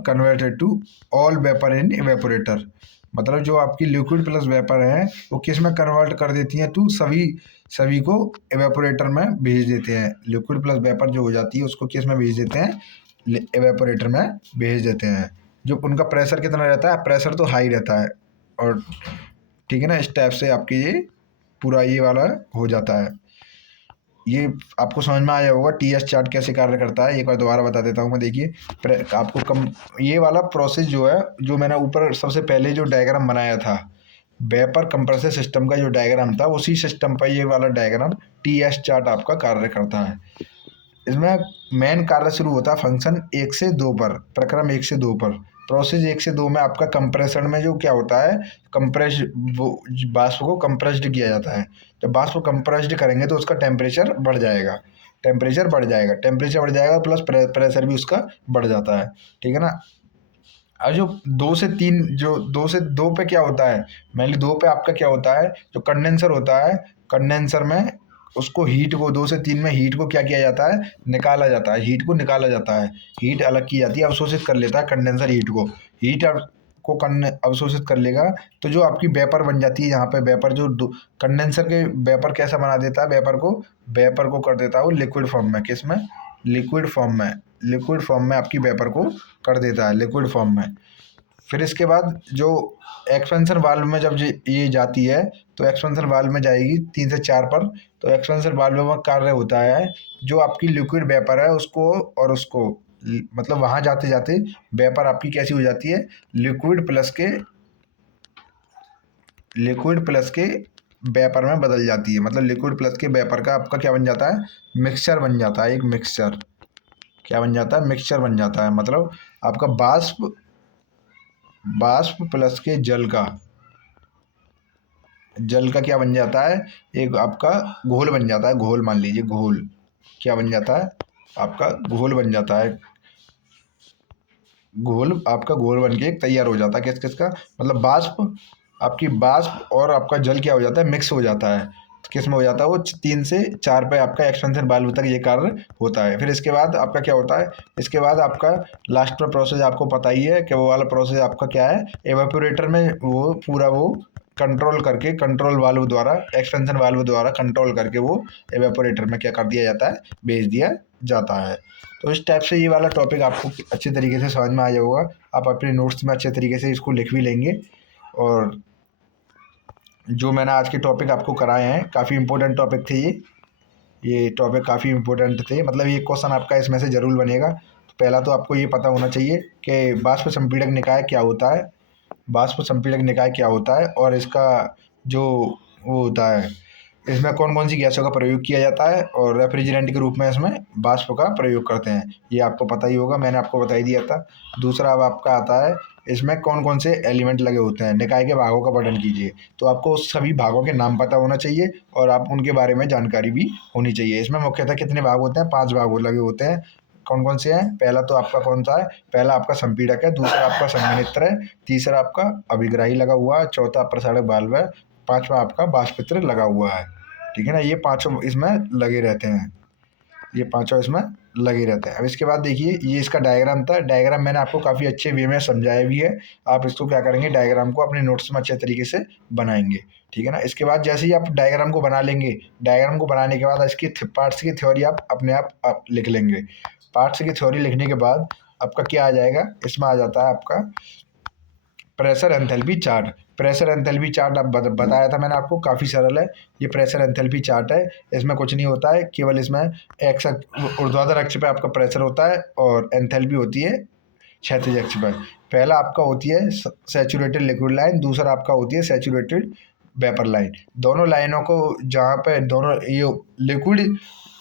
converted to all vapour in evaporator. मतलब जो आपकी लिक्विड प्लस वेपर है वो किस में कन्वर्ट कर देती हैं, तो सभी को इवेपोरेटर में भेज देते हैं। लिक्विड प्लस वेपर जो हो जाती है उसको किस में भेज देते हैं, इवेपोरेटर में भेज देते हैं। जो उनका प्रेशर कितना रहता है, प्रेशर तो हाई रहता है। और ठीक है ना, इस टाइप से आपकी ये पूरा ये वाला हो जाता है। ये आपको समझ में आया होगा टीएस चार्ट कैसे कार्य करता है। एक बार दोबारा बता देता हूँ मैं। देखिए आपको ये वाला प्रोसेस जो है, जो मैंने ऊपर सबसे पहले जो डायग्राम बनाया था वेपर कंप्रेसर सिस्टम का जो डायग्राम था, उसी सिस्टम पर ये वाला डायग्राम टीएस चार्ट आपका कार्य करता है। इसमें मेन कार्य शुरू होता है फंक्शन 1 से 2 पर, प्रक्रम 1 से 2 पर। प्रोसेस 1 से 2 में आपका कंप्रेशन में जो क्या होता है, कंप्रेस वो वाष्प को कंप्रेस्ड किया जाता है। जब वाष्प को कंप्रेस्ड करेंगे तो उसका टेम्परेचर बढ़ जाएगा, टेम्परेचर बढ़ जाएगा प्लस प्रेशर भी उसका बढ़ जाता है। ठीक है ना। अब जो 2 से 3 जो 2 से 2 पे क्या होता है, मेनली 2 पे आपका क्या होता है, जो कंडेंसर होता है, कंडेंसर में उसको हीट को 2 से 3 में हीट को क्या किया जाता है, निकाला जाता है। हीट को निकाला जाता है, हीट अलग की जाती है, अवशोषित कर लेता है कंडेंसर हीट को। हीट को अवशोषित कर लेगा तो जो आपकी वेपर बन जाती है। यहाँ पे वेपर जो कंडेंसर के वेपर कैसा बना देता है, वेपर को कर देता है वो लिक्विड फॉर्म में। किस में, लिक्विड फॉर्म में आपकी वेपर को कर देता है, लिक्विड फॉर्म में। फिर इसके बाद जो एक्सपेंशन वाल्व में जब ये जाती है तो एक्सपेंशन वाल्व में जाएगी 3 से 4 पर। तो एक्सपेंशन वाल्व में कार्य होता है जो आपकी लिक्विड वेपर है उसको और उसको मतलब वहाँ जाते जाते वेपर आपकी कैसी हो जाती है, लिक्विड प्लस के वेपर में बदल जाती है। मतलब लिक्विड प्लस के वेपर का आपका क्या बन जाता है, मिक्सचर बन जाता है। एक मिक्सचर क्या बन जाता है, मिक्सचर बन जाता है। मतलब आपका वाष्प प्लस के जल का क्या बन जाता है, एक आपका घोल बन जाता है। घोल मान लीजिए, घोल क्या बन जाता है आपका, घोल बन जाता है। घोल आपका घोल बन के एक तैयार हो जाता है। किस किस का, मतलब वाष्प और आपका जल क्या हो जाता है, मिक्स हो जाता है। किस में हो जाता है वो, 3 से 4 पे आपका एक्सपेंशन वाल्व तक ये कार्य होता है। फिर इसके बाद आपका क्या होता है, इसके बाद आपका लास्ट में प्रोसेस आपको पता ही है कि वो वाला प्रोसेस आपका क्या है, एवापोरेटर में वो पूरा वो कंट्रोल करके, कंट्रोल वाल्व द्वारा, एक्सपेंशन वाल्व द्वारा कंट्रोल करके वो एवेपोरेटर में क्या कर दिया जाता है, भेज दिया जाता है। तो इस टाइप से ये वाला टॉपिक आपको अच्छे तरीके से समझ में आ जाएगा। आप अपने नोट्स में अच्छे तरीके से इसको लिख भी लेंगे। और जो मैंने आज के टॉपिक आपको कराए हैं, काफ़ी इंपॉर्टेंट टॉपिक थे ये टॉपिक काफ़ी इंपॉर्टेंट थे, मतलब ये क्वेश्चन आपका इसमें से ज़रूर बनेगा। तो पहला तो आपको ये पता होना चाहिए कि बाष्प संपीड़क निकाय क्या होता है, बाष्प संपीड़क निकाय क्या होता है, और इसका जो वो होता है, इसमें कौन कौन सी गैसों का प्रयोग किया जाता है, और रेफ्रिजरेंट के रूप में इसमें बाष्प का प्रयोग करते हैं, ये आपको पता ही होगा, मैंने आपको बता ही दिया था। दूसरा अब आपका आता है, इसमें कौन कौन से एलिमेंट लगे होते हैं, निकाय के भागों का वर्णन कीजिए। तो आपको उस सभी भागों के नाम पता होना चाहिए और आप उनके बारे में जानकारी भी होनी चाहिए। इसमें मुख्यतः कितने भाग होते हैं, 5 भाग लगे होते हैं। कौन कौन से हैं, पहला तो आपका कौन सा है, पहला आपका संपीड़क है, दूसरा आपका संघनित्र है, तीसरा आपका अभिग्राही लगा हुआ है, चौथा प्रसारक वाल्व है, पांचवा आपका बाष्पत्र लगा हुआ है। ठीक है ना, ये पांचों इसमें लगे रहते हैं, ये पांचों इसमें लगे रहते हैं। अब इसके बाद देखिए, ये इसका डायग्राम था, डायग्राम मैंने आपको काफ़ी अच्छे वे में समझाया भी है। आप इसको क्या करेंगे, डायग्राम को अपने नोट्स में अच्छे तरीके से बनाएंगे। ठीक है ना, इसके बाद जैसे ही आप डायग्राम को बना लेंगे, डायग्राम को बनाने के बाद इसकी पार्ट्स की थ्योरी आप अपने आप लिख लेंगे। पार्ट्स की थ्योरी लिखने के बाद आपका क्या आ जाएगा, इसमें आ जाता है आपका pressure enthalpy chart. Pressure enthalpy chart आप बताया था मैंने आपको, काफ़ी सरल है। ये प्रेशर एंथैल्पी चार्ट है, इसमें कुछ नहीं होता है, केवल इसमें एक्स ऊर्ध्वाधर अक्ष पे आपका प्रेशर होता है और एंथैल्पी होती है क्षैतिज अक्ष पर। पहला आपका होती है सैचुरेटेड लिक्विड लाइन, दूसरा आपका होती है सैचुरेटेड वेपर लाइन। दोनों लाइनों को जहाँ पे दोनों ये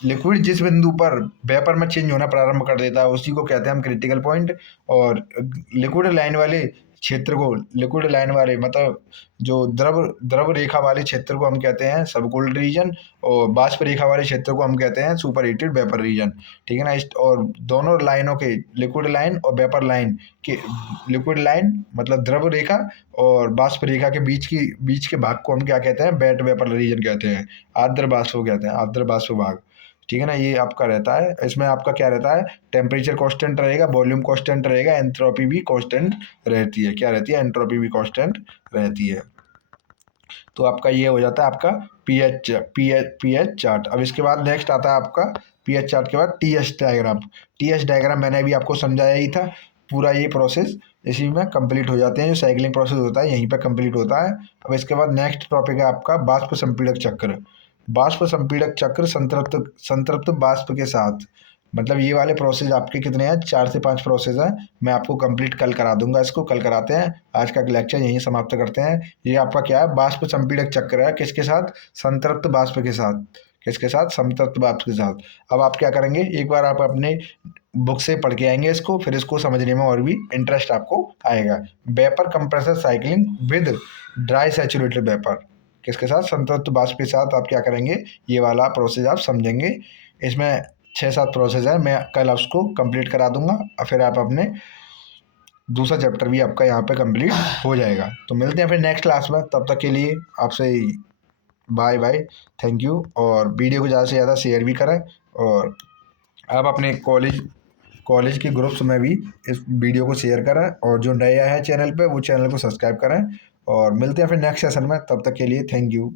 लिक्विड जिस बिंदु पर वेपर में चेंज होना प्रारंभ कर देता है उसी को कहते हैं हम क्रिटिकल पॉइंट। और लिक्विड लाइन वाले क्षेत्र को, लिक्विड लाइन वाले मतलब जो द्रव रेखा वाले क्षेत्र को हम कहते हैं सबकोल्ड रीजन, और बाष्प रेखा वाले क्षेत्र को हम कहते हैं सुपर हीटेड वेपर रीजन। ठीक है ना, और दोनों लाइनों के, लिक्विड लाइन और वेपर लाइन के, लिक्विड लाइन मतलब द्रव रेखा और बाष्प रेखा के बीच के भाग को हम क्या कहते हैं, वेट वेपर रीजन कहते हैं, आर्द्र बाष्प कहते हैं, आर्द्र बाष्प भाग। ठीक है ना, ये आपका रहता है। इसमें आपका क्या रहता है, टेम्परेचर कांस्टेंट रहेगा, वॉल्यूम कांस्टेंट रहेगा, एंट्रोपी भी कांस्टेंट रहती है। क्या रहती है, एंट्रोपी भी कांस्टेंट रहती है। तो आपका ये हो जाता है आपका पीएच चार्ट। अब इसके बाद नेक्स्ट आता है आपका पीएच चार्ट के बाद टीएस डायग्राम। टीएस डायग्राम मैंने अभी आपको समझाया ही था। पूरा ये प्रोसेस इसी में कंप्लीट हो जाते हैं, जो साइक्लिंग प्रोसेस होता है यहीं पर कंप्लीट होता है। अब इसके बाद नेक्स्ट टॉपिक है आपका बाष्प संपीड़क चक्र। बाष्प संपीड़क चक्र संतृप्त बाष्प के साथ, मतलब ये वाले प्रोसेस आपके कितने हैं, 4 से 5 प्रोसेस हैं। मैं आपको कंप्लीट कल करा दूंगा, इसको कल कराते हैं। आज का लेक्चर यहीं समाप्त करते हैं। ये आपका क्या है, बाष्प संपीड़क चक्र है, किसके साथ, संतृप्त बाष्प के साथ। किसके साथ, संतृप्त बाष्प के साथ। अब आप क्या करेंगे, एक बार आप अपने बुक से पढ़ के आएंगे इसको, फिर इसको समझने में और भी इंटरेस्ट आपको आएगा। Vapour compressor cycling with dry saturated vapour, किसके साथ, संतृप्त बाष्प के साथ आप क्या करेंगे, ये वाला प्रोसेस आप समझेंगे। इसमें 6-7 प्रोसेस है, मैं कल उसको कंप्लीट करा दूंगा और फिर आप अपने दूसरा चैप्टर भी आपका यहाँ पे कंप्लीट हो जाएगा। तो मिलते हैं फिर नेक्स्ट क्लास में, तब तक के लिए आपसे बाय बाय, थैंक यू। और वीडियो को ज़्यादा से ज़्यादा शेयर भी करें, और आप अपने कॉलेज के ग्रुप्स में भी इस वीडियो को शेयर करें, और जो नया है चैनल पे वो चैनल को सब्सक्राइब करें। और मिलते हैं फिर नेक्स्ट सेशन में, तब तक के लिए थैंक यू।